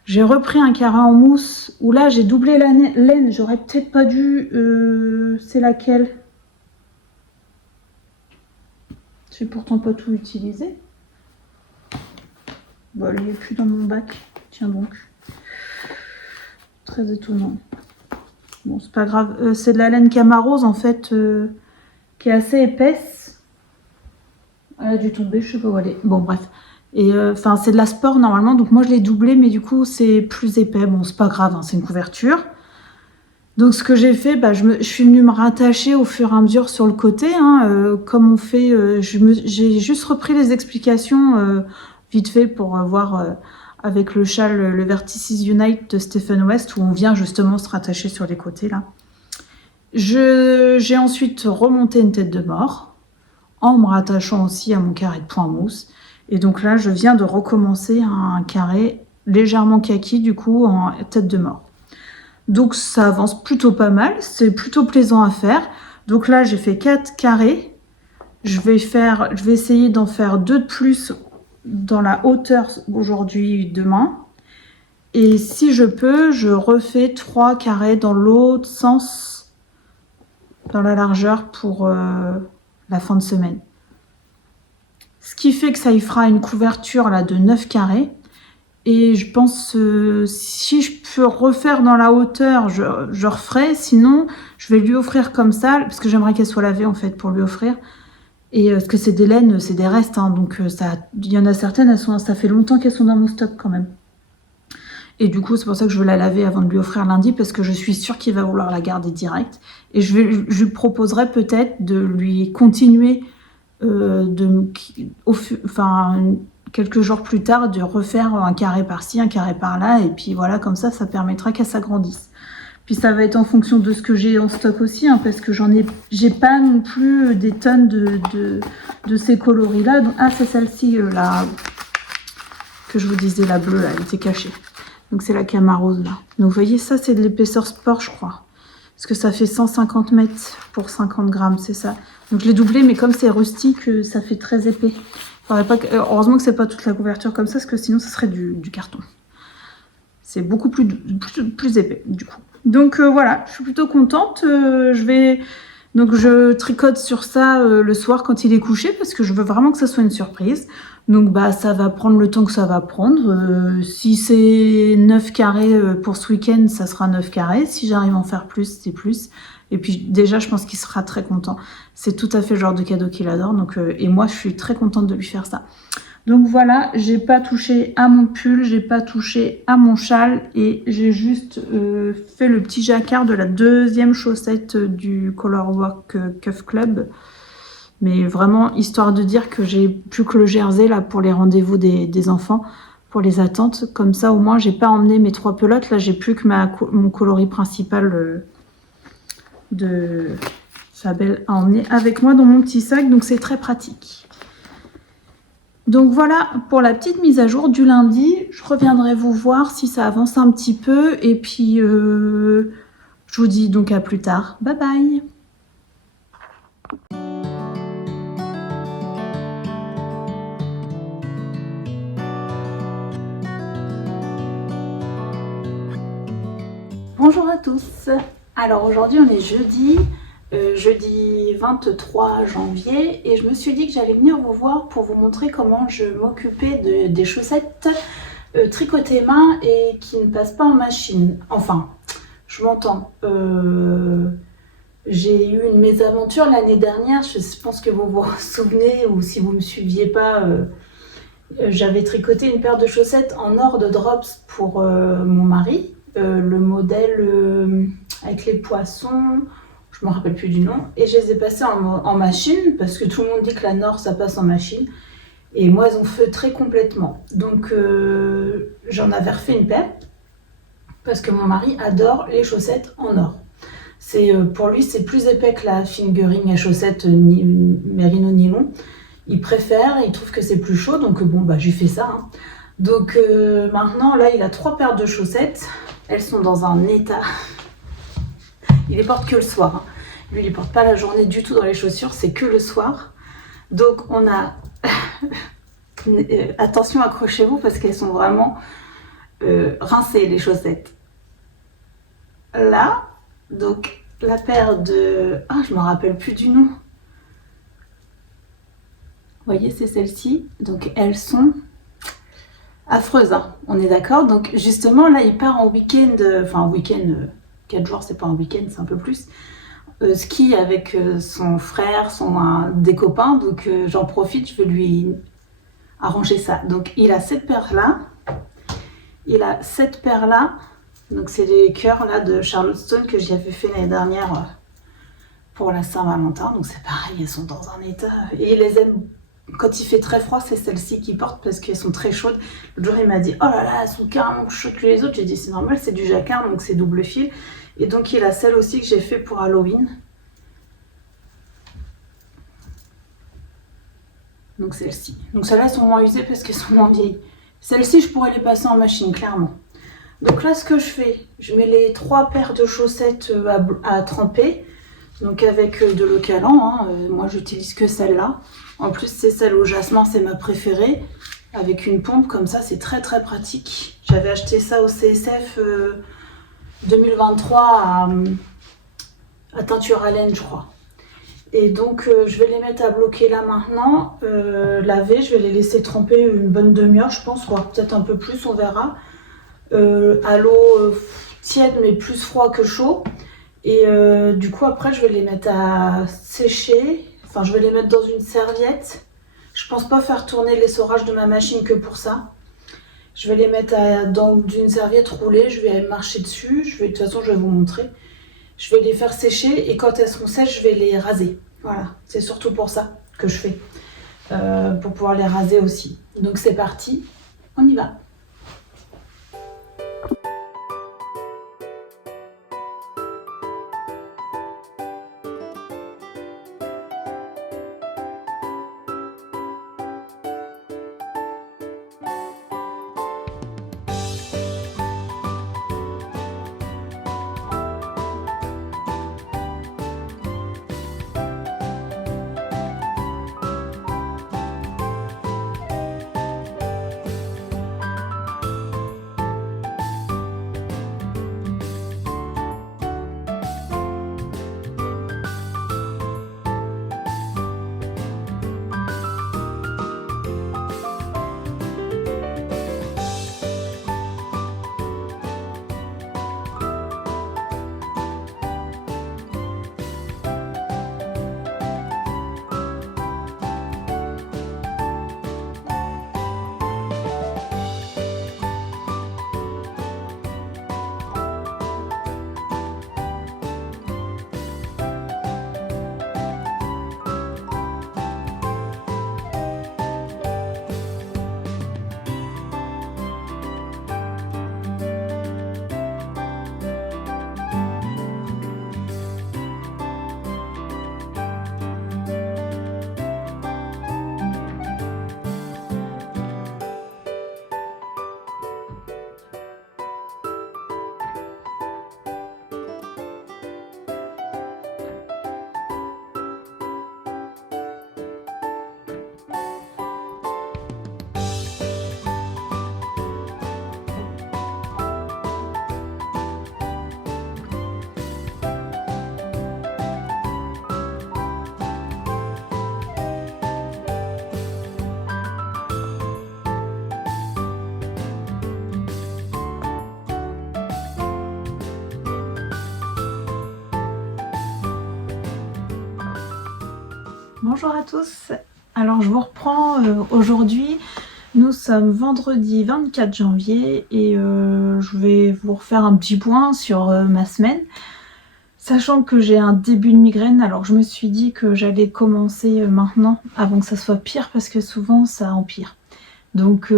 J'ai repris un carré en mousse où là j'ai doublé la laine. J'aurais peut-être pas dû. C'est laquelle? J'ai pourtant pas tout utilisé. Bon, il n'est plus dans mon bac. Tiens donc. Très étonnant. Bon, c'est pas grave. C'est de la laine Camarose en fait, qui est assez épaisse. Elle a dû tomber, je sais pas où elle est. Bon, bref. Et c'est de la sport normalement, donc moi je l'ai doublé, mais du coup c'est plus épais. Bon, c'est pas grave, hein, c'est une couverture. Donc ce que j'ai fait, je suis venue me rattacher au fur et à mesure sur le côté, hein, comme on fait. J'ai juste repris les explications vite fait pour voir avec le châle, le Vertices Unite de Stephen West, où on vient justement se rattacher sur les côtés là. J'ai ensuite remonté une tête de mort, en me rattachant aussi à mon carré de point mousse. Et donc là, je viens de recommencer un carré légèrement kaki, du coup, en tête de mort. Donc ça avance plutôt pas mal, c'est plutôt plaisant à faire. Donc là, j'ai fait 4 carrés. Je vais essayer d'en faire 2 de plus dans la hauteur aujourd'hui, demain. Et si je peux, je refais 3 carrés dans l'autre sens, dans la largeur pour la fin de semaine. Ce qui fait que ça y fera une couverture là de 9 carrés. Et je pense, si je peux refaire dans la hauteur, je referai. Sinon, je vais lui offrir comme ça, parce que j'aimerais qu'elle soit lavée en fait pour lui offrir. Et parce que c'est des laines, c'est des restes, hein, donc il y en a certaines, ça fait longtemps qu'elles sont dans mon stock quand même. Et du coup, c'est pour ça que je veux la laver avant de lui offrir lundi, parce que je suis sûre qu'il va vouloir la garder direct. Et je lui proposerai peut-être de lui continuer, quelques jours plus tard, de refaire un carré par-ci, un carré par-là. Et puis voilà, comme ça permettra qu'elle s'agrandisse. Puis ça va être en fonction de ce que j'ai en stock aussi, hein, parce que j'ai pas non plus des tonnes de ces coloris-là. Ah, c'est celle-ci, là, que je vous disais, la bleue, là, elle était cachée. Donc c'est la Camarose, là. Donc vous voyez, ça, c'est de l'épaisseur sport, je crois. Parce que ça fait 150 mètres pour 50 grammes, c'est ça. Donc je l'ai doublé, mais comme c'est rustique, ça fait très épais. Heureusement que c'est pas toute la couverture comme ça, parce que sinon, ça serait du carton. C'est beaucoup plus épais, du coup. Donc voilà, je suis plutôt contente. Donc je tricote sur ça le soir quand il est couché, parce que je veux vraiment que ça soit une surprise. Donc ça va prendre le temps que ça va prendre. Si c'est 9 carrés pour ce week-end, ça sera 9 carrés. Si j'arrive à en faire plus, c'est plus. Et puis déjà, je pense qu'il sera très content. C'est tout à fait le genre de cadeau qu'il adore. Donc, et moi, je suis très contente de lui faire ça. Donc voilà, j'ai pas touché à mon pull, j'ai pas touché à mon châle et j'ai juste fait le petit jacquard de la deuxième chaussette du Colorwork Cuff Club. Mais vraiment, histoire de dire que j'ai plus que le jersey là pour les rendez-vous des enfants, pour les attentes. Comme ça, au moins, j'ai pas emmené mes 3 pelotes. Là, j'ai plus que mon coloris principal de Fabel à emmener avec moi dans mon petit sac. Donc c'est très pratique. Donc voilà pour la petite mise à jour du lundi. Je reviendrai vous voir si ça avance un petit peu. Et puis, je vous dis donc à plus tard. Bye bye! Bonjour à tous! Alors aujourd'hui on est jeudi 23 janvier et je me suis dit que j'allais venir vous voir pour vous montrer comment je m'occupais des chaussettes tricotées main et qui ne passent pas en machine. Enfin, je m'entends. J'ai eu une mésaventure l'année dernière, je pense que vous vous souvenez, ou si vous ne me suiviez pas, j'avais tricoté une paire de chaussettes en or de drops pour mon mari, le modèle avec les poissons. Je me rappelle plus du nom, et je les ai passés en machine, parce que tout le monde dit que la Nord ça passe en machine, et moi ils ont feutré complètement. Donc j'en avais refait une paire, parce que mon mari adore les chaussettes en or. Pour lui c'est plus épais que la fingering à chaussettes Merino nylon. Il préfère, il trouve que c'est plus chaud, donc bon j'ai fait ça. Hein. Donc maintenant là il a 3 paires de chaussettes, elles sont dans un état... Il les porte que le soir. Hein. Lui, il les porte pas la journée du tout dans les chaussures, c'est que le soir. Donc, on a... Attention, accrochez-vous parce qu'elles sont vraiment rincées, les chaussettes. Là, donc, la paire de... Ah, je me rappelle plus du nom. Vous voyez, c'est celle-ci. Donc, elles sont affreuses. Hein. On est d'accord. Donc, justement, là, il part en week-end... Enfin, en week-end... 4 jours, c'est pas un week-end, c'est un peu plus. Ski avec son frère, des copains, donc j'en profite, je veux lui arranger ça. Donc il a cette paire-là, il a cette paire-là, donc c'est les cœurs là de Charlottestone que j'y avais fait l'année dernière pour la Saint-Valentin. Donc c'est pareil, elles sont dans un état, et il les aime. Quand il fait très froid, c'est celles-ci qui portent parce qu'elles sont très chaudes. L'autre jour, il m'a dit « Oh là là, elles sont carrément plus chaudes que les autres. » J'ai dit « C'est normal, c'est du jacquard, donc c'est double fil. » Et donc, il a celle aussi que j'ai fait pour Halloween. Donc, celle-ci. Donc, celles-là, elles sont moins usées parce qu'elles sont moins vieilles. Celles-ci, je pourrais les passer en machine, clairement. Donc là, ce que je fais, je mets les 3 paires de chaussettes à tremper. Donc, avec de l'eau calant. Hein. Moi, j'utilise que celle-là. En plus, c'est celle au jasmin, c'est ma préférée. avec une pompe comme ça, c'est très très pratique. J'avais acheté ça au CSF 2023 à Teinture à laine, je crois. Et donc je vais les mettre à bloquer là maintenant, laver, je vais les laisser tremper une bonne demi-heure je pense, voire peut-être un peu plus, on verra. À l'eau tiède mais plus froid que chaud. Et du coup après je vais les mettre à sécher, enfin je vais les mettre dans une serviette. Je pense pas faire tourner l'essorage de ma machine que pour ça. Je vais les mettre dans une serviette roulée, je vais marcher dessus, de toute façon je vais vous montrer. Je vais les faire sécher et quand elles seront sèches, je vais les raser. Voilà, c'est surtout pour ça que je fais, pour pouvoir les raser aussi. Donc c'est parti, on y va. Bonjour à tous, alors je vous reprends aujourd'hui, nous sommes vendredi 24 janvier et je vais vous refaire un petit point sur ma semaine. Sachant que j'ai un début de migraine, alors je me suis dit que j'allais commencer maintenant avant que ça soit pire parce que souvent ça empire. Donc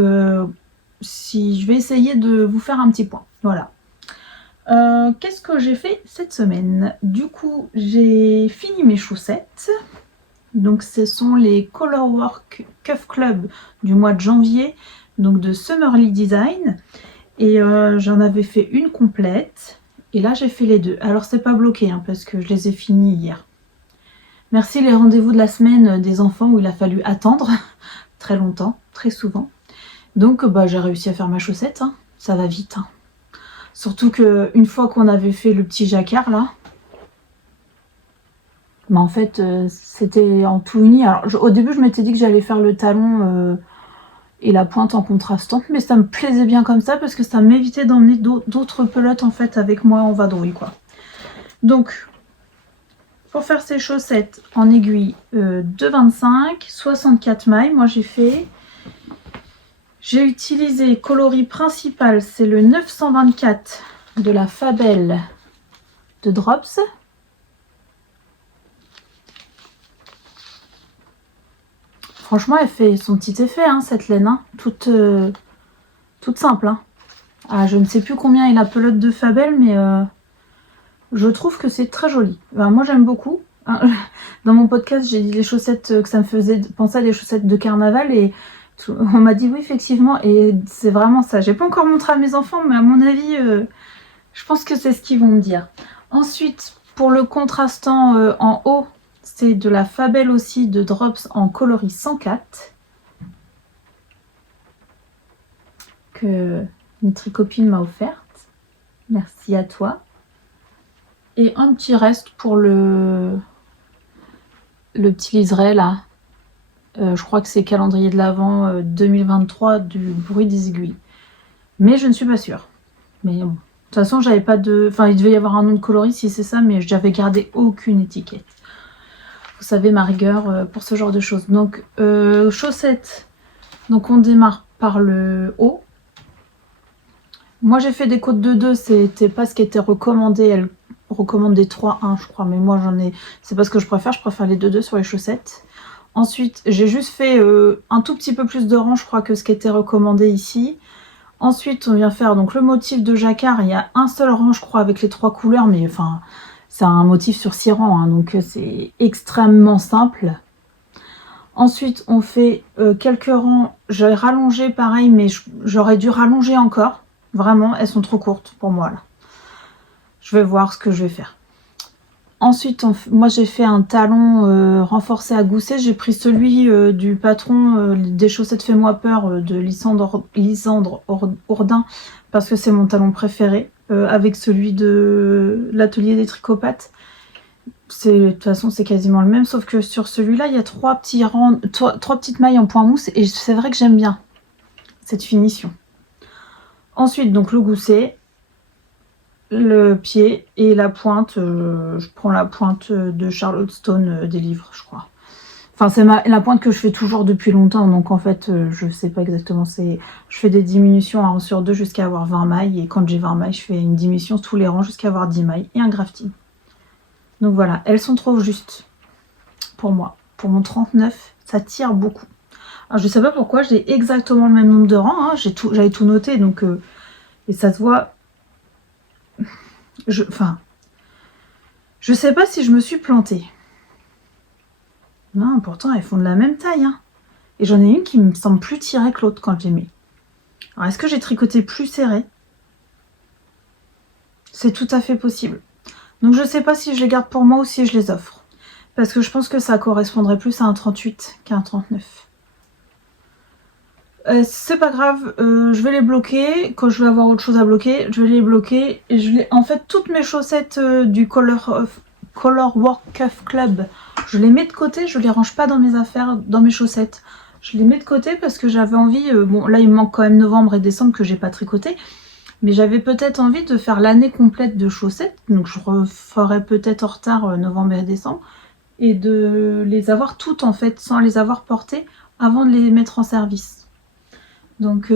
si je vais essayer de vous faire un petit point, voilà. Qu'est-ce que j'ai fait cette semaine? Du coup j'ai fini mes chaussettes. Donc ce sont les Colorwork Cuff Club du mois de janvier, donc de Summerly Design. Et j'en avais fait une complète. Et là j'ai fait les deux. Alors c'est pas bloqué hein, parce que je les ai finis hier. Merci les rendez-vous de la semaine des enfants où il a fallu attendre très longtemps, très souvent. Donc bah, j'ai réussi à faire ma chaussette, hein. Ça va vite. Hein. Surtout qu'une fois qu'on avait fait le petit jacquard là, mais en fait, c'était en tout uni. Alors, au début, je m'étais dit que j'allais faire le talon et la pointe en contrastant, mais ça me plaisait bien comme ça parce que ça m'évitait d'emmener d'autres pelotes en fait avec moi en vadrouille quoi. Donc, pour faire ces chaussettes en aiguille 2,25, 64 mailles, moi j'ai fait. J'ai utilisé coloris principal, c'est le 924 de la Fabel de Drops. Franchement, elle fait son petit effet, hein, cette laine, hein, toute simple. Hein. Ah, je ne sais plus combien est la pelote de Fabel, mais je trouve que c'est très joli. Enfin, moi, j'aime beaucoup. Hein. Dans mon podcast, j'ai dit les chaussettes que ça me faisait penser à des chaussettes de carnaval et on m'a dit oui, effectivement, et c'est vraiment ça. J'ai pas encore montré à mes enfants, mais à mon avis, je pense que c'est ce qu'ils vont me dire. Ensuite, pour le contrastant en haut, c'est de la Fabel aussi de Drops en coloris 104. que une tricopine m'a offerte. Merci à toi. Et un petit reste pour le petit liseré là. Je crois que c'est calendrier de l'Avent 2023 du bruit des aiguilles. Mais je ne suis pas sûre. Mais bon. De toute façon, j'avais pas de... Enfin, il devait y avoir un nom de coloris si c'est ça, mais j'avais gardé aucune étiquette. Vous savez, ma rigueur pour ce genre de choses. Donc, chaussettes. Donc, on démarre par le haut. Moi, j'ai fait des côtes de 2. C'était pas ce qui était recommandé. Elle recommande des 3-1, je crois. Mais moi, j'en ai... C'est pas ce que je préfère. Je préfère les 2-2 sur les chaussettes. Ensuite, j'ai juste fait un tout petit peu plus de rang, je crois, que ce qui était recommandé ici. Ensuite, on vient faire donc le motif de jacquard. Il y a un seul rang, je crois, avec les 3 couleurs, mais enfin, c'est un motif sur 6 rangs, hein, donc c'est extrêmement simple. Ensuite, on fait quelques rangs. J'ai rallongé pareil, mais j'aurais dû rallonger encore. Vraiment, elles sont trop courtes pour moi, là. Je vais voir ce que je vais faire. Ensuite, moi j'ai fait un talon renforcé à gousset. J'ai pris celui du patron des chaussettes Fais-moi peur de Lysandre Ourdin parce que c'est mon talon préféré avec celui de l'atelier des tricopathes. De toute façon, c'est quasiment le même, sauf que sur celui-là, il y a 3 petites mailles en point mousse et c'est vrai que j'aime bien cette finition. Ensuite, donc le gousset. Le pied et la pointe, je prends la pointe de Charlotte Stone des livres, je crois. Enfin, c'est la pointe que je fais toujours depuis longtemps, donc en fait, je sais pas exactement. Je fais des diminutions à 1 sur 2 jusqu'à avoir 20 mailles, et quand j'ai 20 mailles, je fais une diminution tous les rangs jusqu'à avoir 10 mailles et un grafting. Donc voilà, elles sont trop justes pour moi. Pour mon 39, ça tire beaucoup. Alors je sais pas pourquoi, j'ai exactement le même nombre de rangs, hein, j'avais tout noté, donc et ça se voit. Je sais pas si je me suis plantée. Non, pourtant elles font de la même taille, hein. Et j'en ai une qui me semble plus tirée que l'autre quand je les mets. Alors est-ce que j'ai tricoté plus serré? C'est tout à fait possible. Donc je sais pas si je les garde pour moi ou si je les offre. Parce que je pense que ça correspondrait plus à un 38 qu'à un 39. C'est pas grave, je vais les bloquer. Quand je vais avoir autre chose à bloquer, je vais les bloquer. Et en fait, toutes mes chaussettes du Color Work Cuff Club, je les mets de côté, je les range pas dans mes affaires, dans mes chaussettes. Je les mets de côté parce que j'avais envie, bon là il me manque quand même novembre et décembre que j'ai pas tricoté, mais j'avais peut-être envie de faire l'année complète de chaussettes, donc je referai peut-être en retard novembre et décembre, et de les avoir toutes en fait, sans les avoir portées, avant de les mettre en service. Donc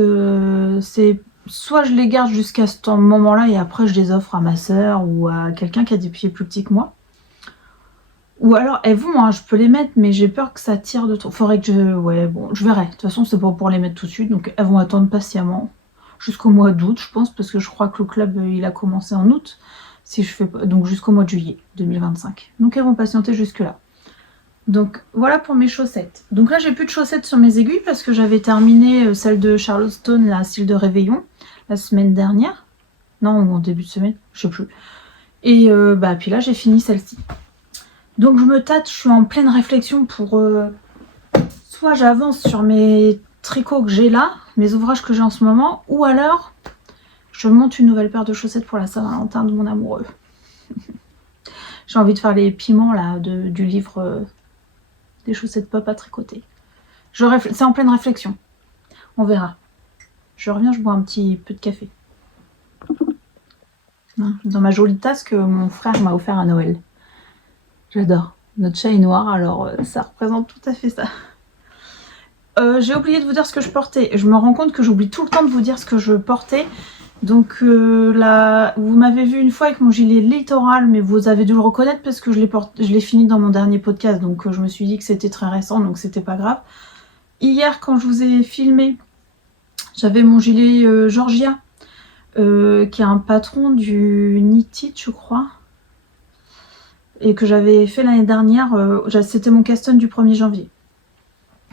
c'est soit je les garde jusqu'à ce moment-là et après je les offre à ma soeur ou à quelqu'un qui a des pieds plus petits que moi. Ou alors elles vont, hein, je peux les mettre, mais j'ai peur que ça tire de trop. Faudrait que je... Ouais, bon, je verrai. De toute façon, c'est pas pour les mettre tout de suite, donc elles vont attendre patiemment jusqu'au mois d'août, je pense, parce que je crois que le club, il a commencé en août, si je fais pas... donc jusqu'au mois de juillet 2025. Donc elles vont patienter jusque-là. Donc voilà pour mes chaussettes. Donc là j'ai plus de chaussettes sur mes aiguilles parce que j'avais terminé celle de Charlotte Stone, la style de réveillon, la semaine dernière. Non, en début de semaine, je sais plus. Et puis là j'ai fini celle-ci. Donc je me tâte, je suis en pleine réflexion pour... soit j'avance sur mes tricots que j'ai là, mes ouvrages que j'ai en ce moment, ou alors je monte une nouvelle paire de chaussettes pour la Saint-Valentin de mon amoureux. J'ai envie de faire les piments là du livre... des chaussettes pop à tricoter. C'est en pleine réflexion. On verra. Je reviens, je bois un petit peu de café. Dans ma jolie tasse que mon frère m'a offert à Noël. J'adore. Notre chat est noir, alors ça représente tout à fait ça. J'ai oublié de vous dire ce que je portais. Je me rends compte que j'oublie tout le temps de vous dire ce que je portais. Donc là, vous m'avez vu une fois avec mon gilet littoral, mais vous avez dû le reconnaître parce que je l'ai fini dans mon dernier podcast, donc je me suis dit que c'était très récent, donc c'était pas grave. Hier, quand je vous ai filmé, j'avais mon gilet Georgia, qui est un patron du Knitted, je crois, et que j'avais fait l'année dernière. C'était mon custom du 1er janvier.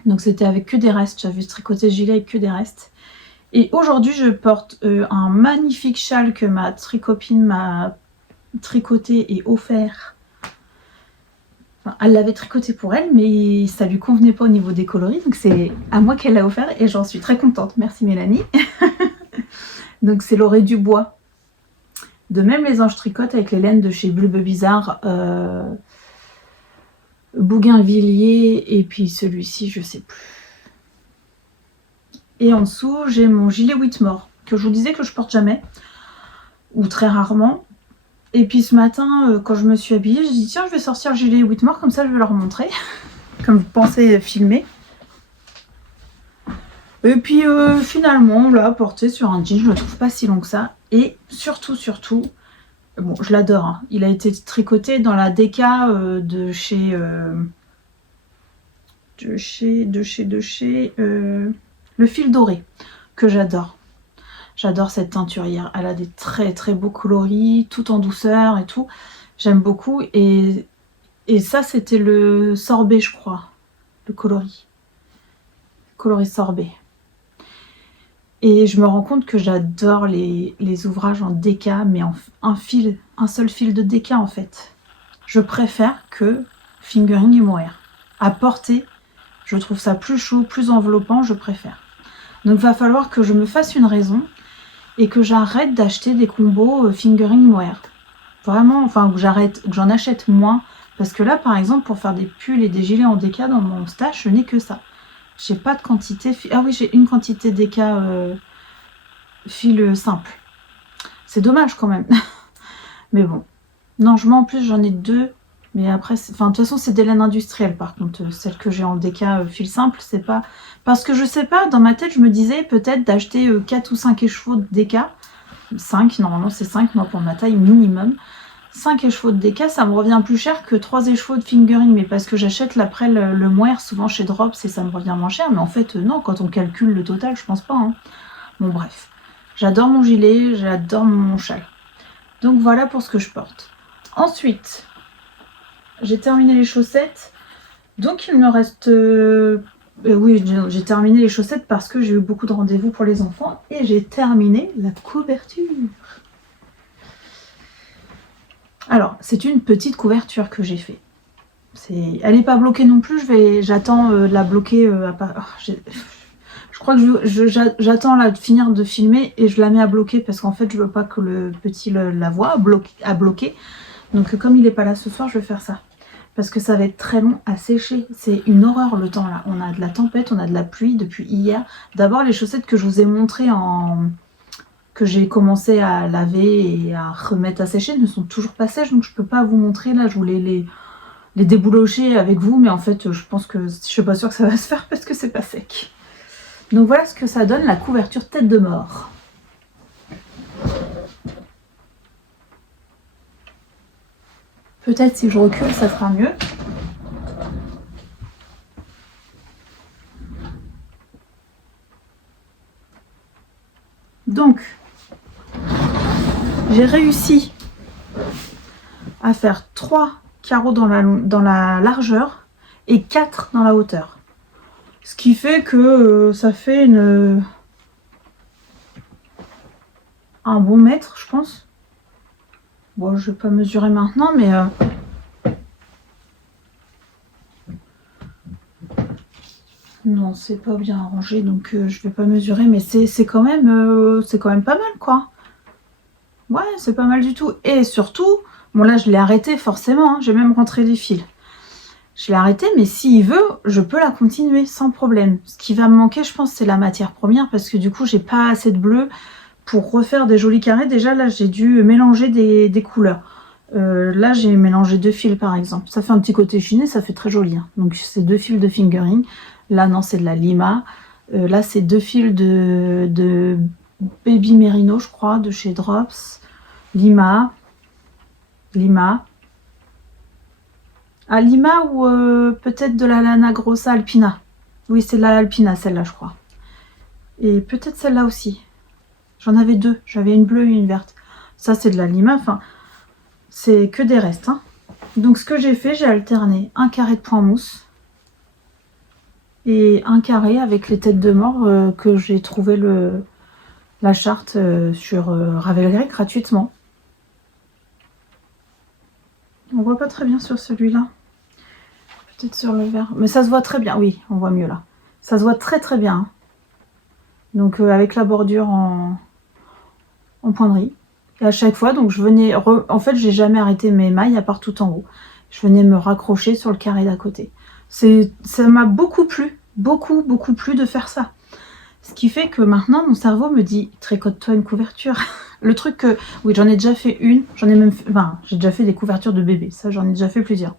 Donc c'était avec que des restes, j'avais tricoté ce gilet avec que des restes. Et aujourd'hui, je porte un magnifique châle que ma tricopine m'a tricoté et offert. Enfin, elle l'avait tricoté pour elle, mais ça lui convenait pas au niveau des coloris, donc c'est à moi qu'elle l'a offert et j'en suis très contente. Merci Mélanie. Donc c'est l'oreille du bois. De même, les anges tricotent avec les laines de chez Bleu Bizarre, Bougainvilliers, et puis celui-ci, je sais plus. Et en dessous, j'ai mon gilet Whitmore, que je vous disais que je porte jamais, ou très rarement. Et puis ce matin, quand je me suis habillée, j'ai dit tiens, je vais sortir le gilet Whitmore, comme ça je vais leur montrer, comme je pensais filmer. Et puis finalement, on l'a porté sur un jean, je le trouve pas si long que ça. Et surtout, bon, je l'adore, hein. Il a été tricoté dans la DK de chez Le Fil Doré, que j'adore. J'adore cette teinturière, elle a des très très beaux coloris, tout en douceur et tout. J'aime beaucoup. Et ça, c'était le sorbet, je crois, le coloris sorbet. Et je me rends compte que j'adore les ouvrages en DK, mais en un seul fil de DK en fait. Je préfère que Fingering et Mohair. À porter, je trouve ça plus chaud, plus enveloppant, je préfère. Donc il va falloir que je me fasse une raison et que j'arrête d'acheter des combos Fingering Mohair. Vraiment, enfin que j'en achète moins. Parce que là, par exemple, pour faire des pulls et des gilets en DK dans mon stash, je n'ai que ça. J'ai pas de quantité. Ah oui, j'ai une quantité DK fil simple. C'est dommage quand même. Mais bon. Non, en plus, j'en ai deux. Mais après, enfin, de toute façon, c'est des laines industrielles par contre. Celle que j'ai en DK fil simple, c'est pas. Parce que je sais pas, dans ma tête, je me disais peut-être d'acheter 4 ou 5 écheveaux de DK. 5, normalement, c'est 5, moi, pour ma taille minimum. 5 écheveaux de DK, ça me revient plus cher que 3 écheveaux de Fingering, mais parce que j'achète après le mohair souvent chez Drops et ça me revient moins cher, mais en fait non, quand on calcule le total, je pense pas. Hein. Bon bref, j'adore mon gilet, j'adore mon châle. Donc voilà pour ce que je porte. Ensuite, j'ai terminé les chaussettes, donc il me reste... oui, j'ai terminé les chaussettes parce que j'ai eu beaucoup de rendez-vous pour les enfants et j'ai terminé la couverture. Alors, c'est une petite couverture que j'ai fait. Elle n'est pas bloquée non plus, j'attends de la bloquer. Je crois que j'attends de finir de filmer et je la mets à bloquer parce qu'en fait, je veux pas que le petit la voie à bloquer. Donc, comme il n'est pas là ce soir, je vais faire ça. Parce que ça va être très long à sécher. C'est une horreur le temps là. On a de la tempête, on a de la pluie depuis hier. D'abord, les chaussettes que je vous ai montrées que j'ai commencé à laver et à remettre à sécher ne sont toujours pas sèches, donc je peux pas vous montrer. Là, je voulais les déboulocher avec vous, mais en fait, je pense que je suis pas sûre que ça va se faire parce que c'est pas sec. Donc voilà ce que ça donne, la couverture tête de mort. Peut-être si je recule, ça sera mieux. Donc, j'ai réussi à faire 3 carreaux dans la largeur et 4 dans la hauteur. Ce qui fait que ça fait un bon mètre, je pense. Bon, je vais pas mesurer maintenant, mais non, c'est pas bien arrangé, donc je vais pas mesurer, mais c'est quand même pas mal, quoi. Ouais, c'est pas mal du tout. Et surtout, bon là, je l'ai arrêté forcément, hein, j'ai même rentré les fils. Je l'ai arrêté, mais s'il veut, je peux la continuer sans problème. Ce qui va me manquer, je pense, c'est la matière première, parce que du coup, j'ai pas assez de bleu pour refaire des jolis carrés. Déjà, là, j'ai dû mélanger des couleurs. Là, j'ai mélangé 2 fils, par exemple. Ça fait un petit côté chiné, ça fait très joli. Hein. Donc, c'est 2 fils de Fingering. Là, non, c'est de la Lima. Là, c'est 2 fils de Baby Merino, je crois, de chez Drops. Lima. À Lima ou peut-être de la Lana Grossa Alpina. Oui, c'est de la Alpina, celle-là, je crois. Et peut-être celle-là aussi. J'en avais 2. J'avais une bleue et une verte. Ça, c'est de la Lima. Enfin, c'est que des restes. Hein. Donc, ce que j'ai fait, j'ai alterné un carré de point mousse et un carré avec les têtes de mort que j'ai trouvé la charte sur Ravelry gratuitement. On voit pas très bien sur celui-là. Peut-être sur le vert. Mais ça se voit très bien. Oui, on voit mieux là. Ça se voit très très bien. Hein. Donc avec la bordure en pointerie. Et à chaque fois, donc je venais... En fait, j'ai jamais arrêté mes mailles à part tout en haut. Je venais me raccrocher sur le carré d'à côté. Ça m'a beaucoup plu. Beaucoup plu de faire ça. Ce qui fait que maintenant, mon cerveau me dit, tricote-toi une couverture. Le truc que... Oui, j'en ai déjà fait une. J'en ai même fait... Enfin, j'ai déjà fait des couvertures de bébé. Ça, j'en ai déjà fait plusieurs.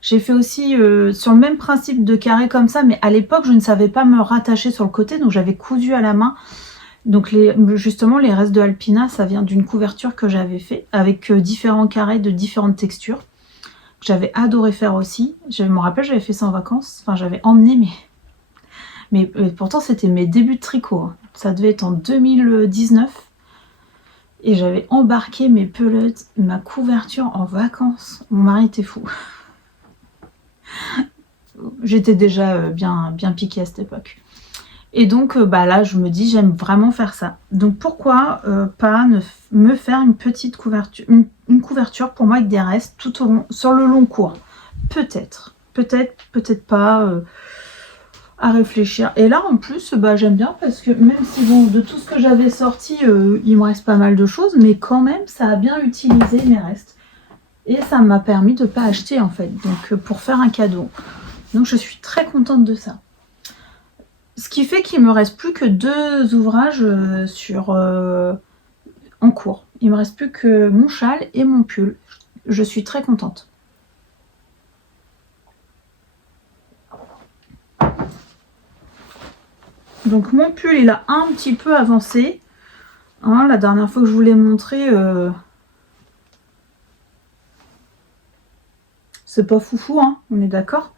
J'ai fait aussi sur le même principe de carré comme ça, mais à l'époque, je ne savais pas me rattacher sur le côté, donc j'avais cousu à la main. Donc justement, les restes de Alpina, ça vient d'une couverture que j'avais fait avec différents carrés de différentes textures. J'avais adoré faire aussi. Je me rappelle, j'avais fait ça en vacances. Enfin, j'avais emmené mais pourtant, c'était mes débuts de tricot. Hein. Ça devait être en 2019. Et j'avais embarqué mes pelotes, ma couverture en vacances. Mon mari était fou. J'étais déjà bien piquée à cette époque. Et donc là, je me dis, j'aime vraiment faire ça. Donc pourquoi pas me faire une petite couverture, une couverture pour moi avec des restes tout au long, sur le long cours. Peut-être pas, à réfléchir. Et là, en plus, j'aime bien parce que même si, bon, de tout ce que j'avais sorti, il me reste pas mal de choses, mais quand même, ça a bien utilisé mes restes. Et ça m'a permis de ne pas acheter, en fait, donc pour faire un cadeau. Donc, je suis très contente de ça. Ce qui fait qu'il me reste plus que 2 ouvrages en cours. Il me reste plus que mon châle et mon pull. Je suis très contente. Donc mon pull, il a un petit peu avancé. Hein, la dernière fois que je vous l'ai montré, c'est pas foufou, hein, on est d'accord.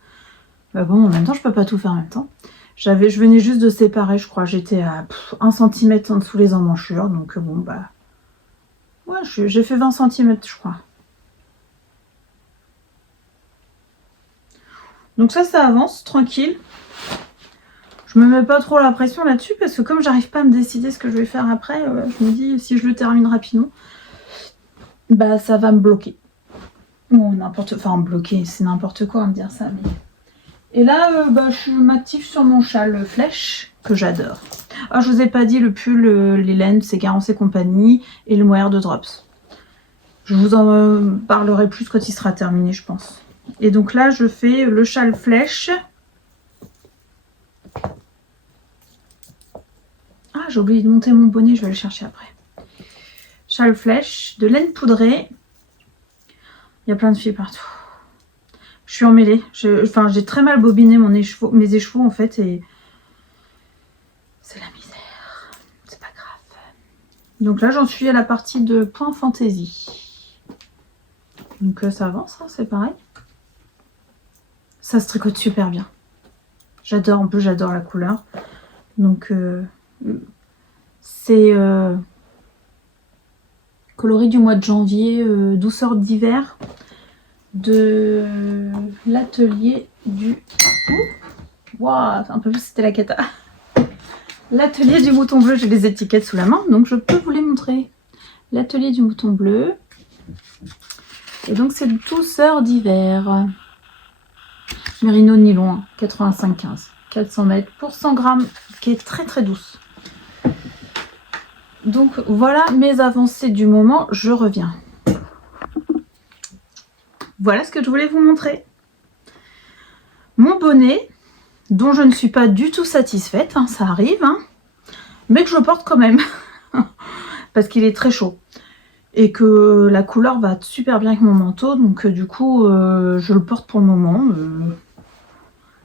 Bon, en même temps, je peux pas tout faire en même temps. Je venais juste de séparer, je crois. J'étais à 1 cm en dessous les emmanchures. Donc bon, ouais, j'ai fait 20 cm, je crois. Donc ça avance, tranquille. Je me mets pas trop la pression là-dessus parce que comme j'arrive pas à me décider ce que je vais faire après, je me dis si je le termine rapidement, ça va me bloquer. Bon, enfin bloquer, c'est n'importe quoi à me dire ça. Mais... Et là, je m'active sur mon châle flèche que j'adore. Ah, je vous ai pas dit le pull, les laines, c'est Garance et compagnie et le mohair de Drops. Je vous en parlerai plus quand il sera terminé, je pense. Et donc là, je fais le châle flèche. Ah, j'ai oublié de monter mon bonnet, je vais le chercher après. Châle flèche, de laine poudrée. Il y a plein de fils partout. Je suis emmêlée. J'ai très mal bobiné mes écheveaux en fait et c'est la misère. C'est pas grave. Donc là, j'en suis à la partie de point fantaisie. Donc ça avance, hein, c'est pareil. Ça se tricote super bien. J'adore, en plus j'adore la couleur. Donc c'est coloris du mois de janvier, douceur d'hiver de l'atelier du... Waouh, un peu plus c'était la cata. L'atelier du mouton bleu, j'ai les étiquettes sous la main, donc je peux vous les montrer. L'atelier du mouton bleu. Et donc c'est douceur d'hiver. Mérino nylon, 85,15. 400 mètres pour 100 grammes, qui est très très douce. Donc voilà mes avancées du moment, je reviens. Voilà ce que je voulais vous montrer. Mon bonnet, dont je ne suis pas du tout satisfaite, hein, ça arrive, hein, mais que je porte quand même, parce qu'il est très chaud. Et que la couleur va super bien avec mon manteau, donc du coup, je le porte pour le moment.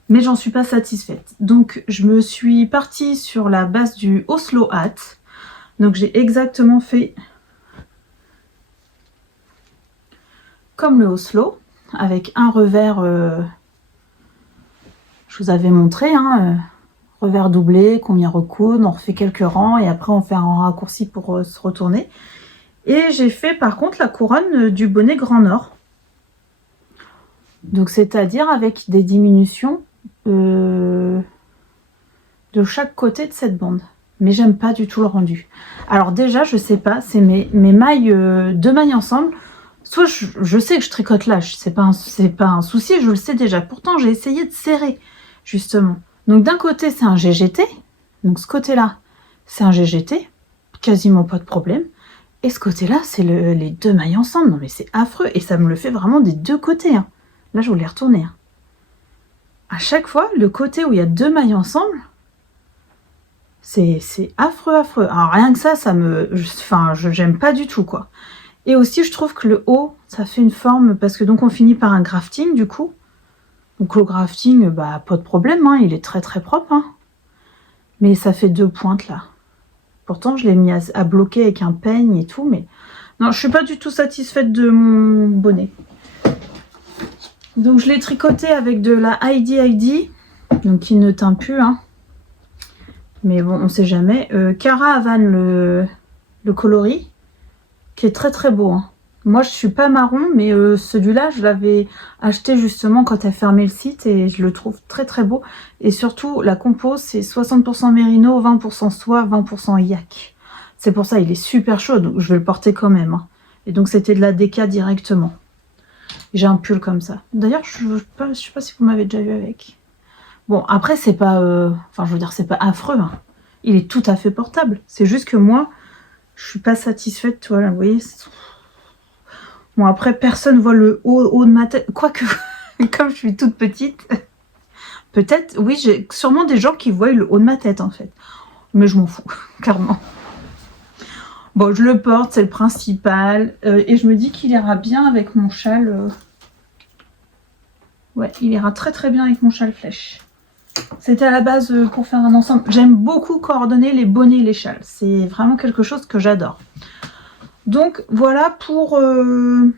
Mais j'en suis pas satisfaite. Donc je me suis partie sur la base du Oslo Hat. Donc j'ai exactement fait comme le Oslo, avec un revers, je vous avais montré, hein, revers doublé, qu'on vient recoudre, on refait quelques rangs et après on fait un raccourci pour se retourner. Et j'ai fait par contre la couronne du bonnet Grand Nord. Donc c'est-à-dire avec des diminutions de chaque côté de cette bande. Mais j'aime pas du tout le rendu. Alors déjà, je sais pas, c'est mes mailles, 2 mailles ensemble. Soit je sais que je tricote là, c'est pas un souci, je le sais déjà. Pourtant, j'ai essayé de serrer, justement. Donc d'un côté, c'est un GGT. Donc ce côté-là, c'est un GGT, quasiment pas de problème. Et ce côté-là, c'est les deux mailles ensemble. Non mais c'est affreux. Et ça me le fait vraiment des deux côtés. Hein. Là, je voulais retourner. Hein. À chaque fois, le côté où il y a deux mailles ensemble, c'est affreux, affreux. Alors rien que ça me... Enfin, j'aime pas du tout, quoi. Et aussi, je trouve que le haut, ça fait une forme... Parce que donc, on finit par un grafting, du coup. Donc le grafting, bah, pas de problème. Hein, il est très, très propre. Hein. Mais ça fait deux pointes, là. Pourtant, je l'ai mis à bloquer avec un peigne et tout, mais... Non, je suis pas du tout satisfaite de mon bonnet. Donc, je l'ai tricoté avec de la Heidi, donc qui ne teint plus, hein. Mais bon, on sait jamais. Cara Havane, le coloris, qui est très très beau, hein. Moi, je suis pas marron, mais celui-là, je l'avais acheté justement quand elle fermé le site et je le trouve très très beau. Et surtout, la compo, c'est 60% mérino, 20% soie, 20% yak. C'est pour ça, il est super chaud, donc je vais le porter quand même. Hein. Et donc, c'était de la DK directement. J'ai un pull comme ça. D'ailleurs, je sais pas si vous m'avez déjà vu avec. Bon, après, c'est pas... Enfin, je veux dire, c'est pas affreux. Hein. Il est tout à fait portable. C'est juste que moi, je suis pas satisfaite. Voilà, vous voyez. Bon, après, personne voit le haut de ma tête. Quoique, comme je suis toute petite, peut-être, oui, j'ai sûrement des gens qui voient le haut de ma tête, en fait. Mais je m'en fous, clairement. Bon, je le porte, c'est le principal. Et je me dis qu'il ira bien avec mon châle. Ouais, il ira très très bien avec mon châle flèche. C'était à la base pour faire un ensemble. J'aime beaucoup coordonner les bonnets et les châles. C'est vraiment quelque chose que j'adore. Donc voilà pour ce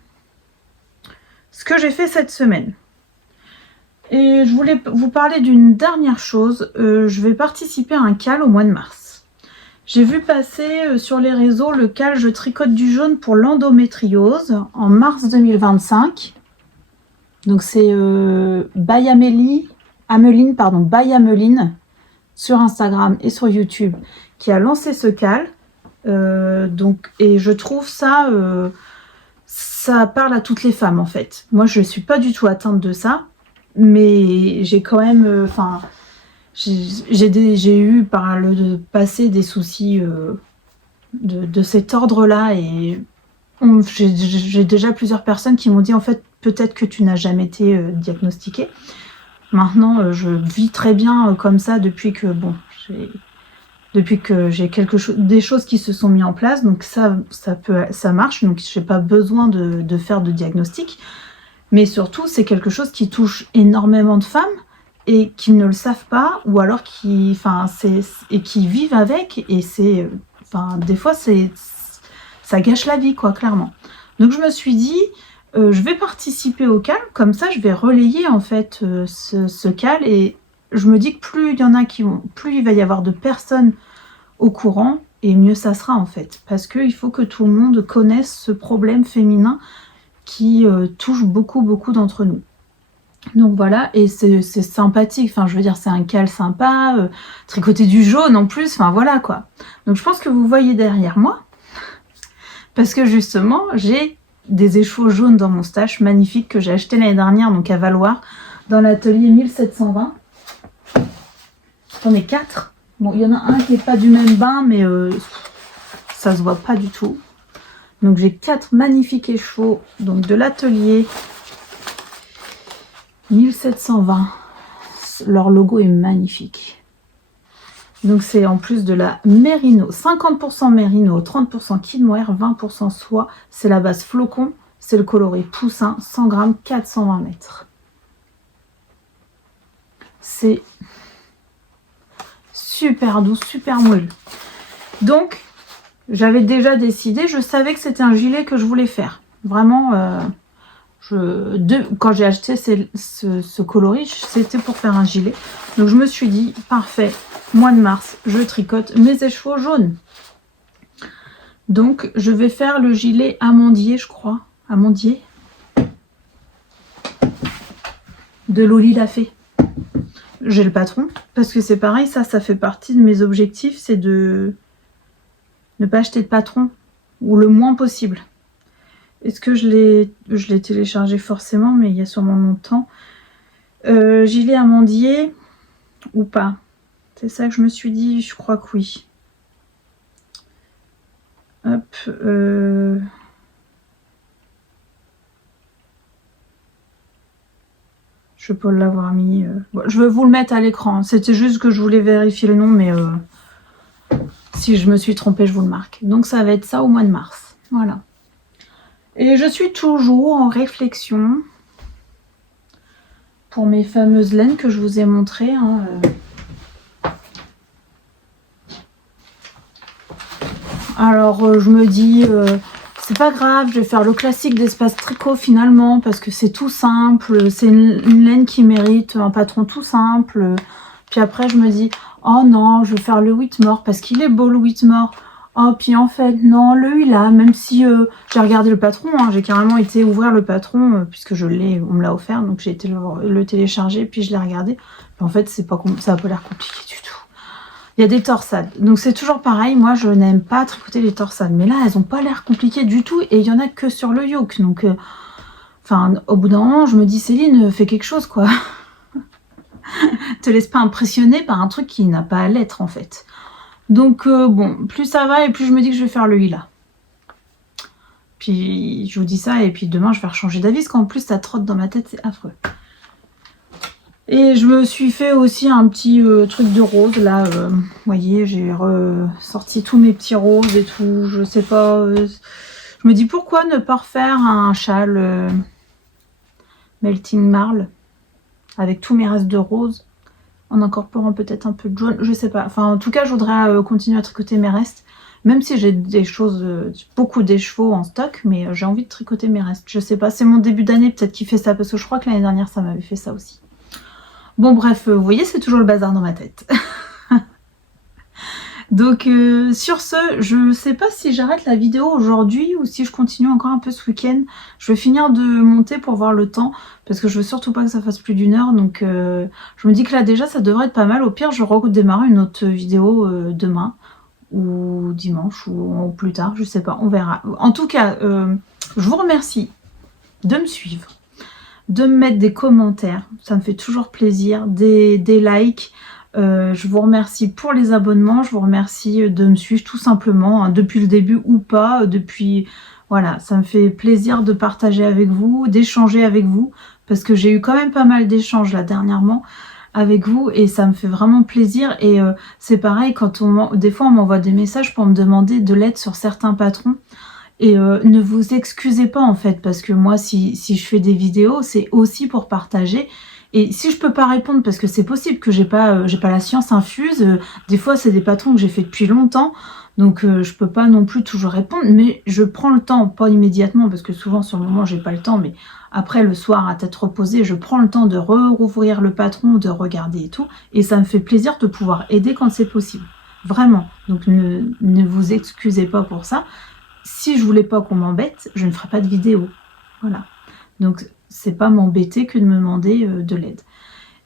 que j'ai fait cette semaine. Et je voulais vous parler d'une dernière chose. Je vais participer à un cal au mois de mars. J'ai vu passer sur les réseaux le cal Je tricote du jaune pour l'endométriose en mars 2025. Donc c'est by Ameline, sur Instagram et sur YouTube qui a lancé ce cal. Et je trouve ça, ça parle à toutes les femmes en fait. Moi je suis pas du tout atteinte de ça, mais j'ai quand même, j'ai eu par le passé des soucis de cet ordre-là et j'ai déjà plusieurs personnes qui m'ont dit en fait peut-être que tu n'as jamais été diagnostiquée. Maintenant, je vis très bien comme ça depuis que j'ai des choses qui se sont mises en place, donc ça marche, donc j'ai pas besoin de faire de diagnostic. Mais surtout, c'est quelque chose qui touche énormément de femmes et qui ne le savent pas, ou alors qui vivent avec, et des fois ça gâche la vie, quoi, clairement. Donc je me suis dit, je vais participer au cal, comme ça je vais relayer en fait ce cal, et je me dis que plus il y en a plus il va y avoir de personnes au courant, et mieux ça sera en fait. Parce qu'il faut que tout le monde connaisse ce problème féminin qui touche beaucoup d'entre nous. Donc voilà, et c'est sympathique, enfin je veux dire c'est un cal sympa, tricoté du jaune en plus, enfin voilà quoi. Donc je pense que vous voyez derrière moi, parce que justement j'ai des échos jaunes dans mon stash magnifique que j'ai acheté l'année dernière, donc à Valoir, dans l'atelier 1720. J'en ai 4. Bon, il y en a un qui n'est pas du même bain, mais ça se voit pas du tout. Donc j'ai 4 magnifiques échos, donc de l'atelier 1720. Leur logo est magnifique. Donc c'est en plus de la mérino, 50% mérino, 30% kid mohair, 20% soie. C'est la base flocon, c'est le coloris poussin, 100 grammes, 420 mètres. C'est super doux, super moelleux. Donc j'avais déjà décidé, je savais que c'était un gilet que je voulais faire. Vraiment, quand j'ai acheté ce coloris, c'était pour faire un gilet. Donc je me suis dit, parfait, mois de mars, je tricote mes échevaux jaunes. Donc je vais faire le gilet amandier, je crois. Amandier. De Loli la Fée. J'ai le patron, parce que c'est pareil, ça fait partie de mes objectifs, c'est de ne pas acheter de patron, ou le moins possible. Est-ce que je l'ai téléchargé forcément, mais il y a sûrement longtemps. Gilet amandier ou pas? C'est ça que je me suis dit, je crois que oui. Hop, je peux l'avoir mis. Bon, je vais vous le mettre à l'écran. C'était juste que je voulais vérifier le nom, mais si je me suis trompée, je vous le marque. Donc ça va être ça au mois de mars. Voilà. Et je suis toujours en réflexion pour mes fameuses laines que je vous ai montrées. Hein, Alors je me dis, c'est pas grave, je vais faire le classique d'Espace Tricot finalement, parce que c'est tout simple, c'est une laine qui mérite un patron tout simple. Puis après je me dis, oh non, je vais faire le Whitmore, parce qu'il est beau le Whitmore. Oh, puis en fait, non, le Hula, même si j'ai regardé le patron, hein, j'ai carrément été ouvrir le patron, puisque je l'ai, on me l'a offert, donc j'ai été le télécharger, puis je l'ai regardé. Puis en fait, ça n'a pas l'air compliqué du tout. Il y a des torsades. Donc c'est toujours pareil, moi je n'aime pas tricoter les torsades. Mais là, elles n'ont pas l'air compliquées du tout. Et il n'y en a que sur le yoke. Donc, enfin, au bout d'un moment, je me dis, Céline, fais quelque chose, quoi. Te laisse pas impressionner par un truc qui n'a pas à l'être, en fait. Donc, bon, plus ça va et plus je me dis que je vais faire le Hila. Puis, je vous dis ça et puis demain, je vais changer d'avis. Parce qu'en plus, ça trotte dans ma tête, c'est affreux. Et je me suis fait aussi un petit truc de rose là, vous voyez, j'ai ressorti tous mes petits roses et tout, je sais pas, je me dis pourquoi ne pas refaire un châle Melting Marl avec tous mes restes de rose, en incorporant peut-être un peu de jaune, je sais pas, enfin en tout cas je voudrais continuer à tricoter mes restes, même si j'ai des choses, beaucoup d'écheveaux en stock, mais j'ai envie de tricoter mes restes, je sais pas, c'est mon début d'année peut-être qui fait ça, parce que je crois que l'année dernière ça m'avait fait ça aussi. Bon bref, vous voyez, c'est toujours le bazar dans ma tête. Donc sur ce, je sais pas si j'arrête la vidéo aujourd'hui ou si je continue encore un peu ce week-end. Je vais finir de monter pour voir le temps, parce que je veux surtout pas que ça fasse plus d'1 heure. Donc je me dis que là déjà ça devrait être pas mal. Au pire, je redémarre une autre vidéo demain ou dimanche ou plus tard, je sais pas, on verra. En tout cas, je vous remercie de me suivre, de me mettre des commentaires, ça me fait toujours plaisir, des likes. Je vous remercie pour les abonnements, je vous remercie de me suivre tout simplement, hein, depuis le début ou pas, depuis... Voilà, ça me fait plaisir de partager avec vous, d'échanger avec vous, parce que j'ai eu quand même pas mal d'échanges là dernièrement avec vous et ça me fait vraiment plaisir. Et c'est pareil, quand des fois on m'envoie des messages pour me demander de l'aide sur certains patrons. Et ne vous excusez pas en fait, parce que moi si je fais des vidéos, c'est aussi pour partager. Et si je peux pas répondre, parce que c'est possible que j'ai pas la science infuse, des fois c'est des patrons que j'ai fait depuis longtemps, donc je peux pas non plus toujours répondre, mais je prends le temps, pas immédiatement, parce que souvent sur le moment j'ai pas le temps, mais après le soir à tête reposée, je prends le temps de rouvrir le patron, de regarder et tout, et ça me fait plaisir de pouvoir aider quand c'est possible. Vraiment, donc ne vous excusez pas pour ça. Si je voulais pas qu'on m'embête, je ne ferais pas de vidéo. Voilà. Donc, c'est pas m'embêter que de me demander de l'aide.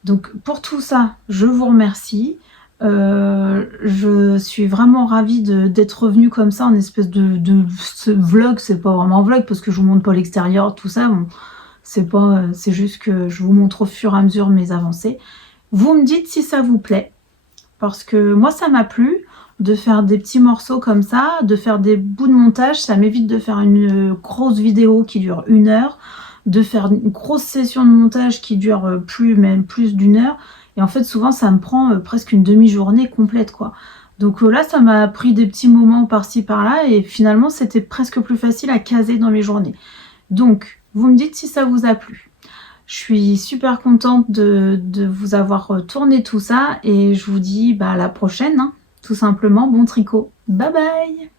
Donc, pour tout ça, je vous remercie. Je suis vraiment ravie d'être revenue comme ça en espèce de ce vlog. C'est pas vraiment un vlog parce que je vous montre pas l'extérieur, tout ça. Bon, c'est juste que je vous montre au fur et à mesure mes avancées. Vous me dites si ça vous plaît, parce que moi, ça m'a plu de faire des petits morceaux comme ça, de faire des bouts de montage, ça m'évite de faire une grosse vidéo qui dure 1 heure, de faire une grosse session de montage qui dure même plus d'1 heure, et en fait souvent ça me prend presque une demi-journée complète quoi. Donc là ça m'a pris des petits moments par-ci par-là, et finalement c'était presque plus facile à caser dans mes journées. Donc vous me dites si ça vous a plu. Je suis super contente de vous avoir tourné tout ça, et je vous dis à la prochaine, hein. Tout simplement, bon tricot. Bye bye!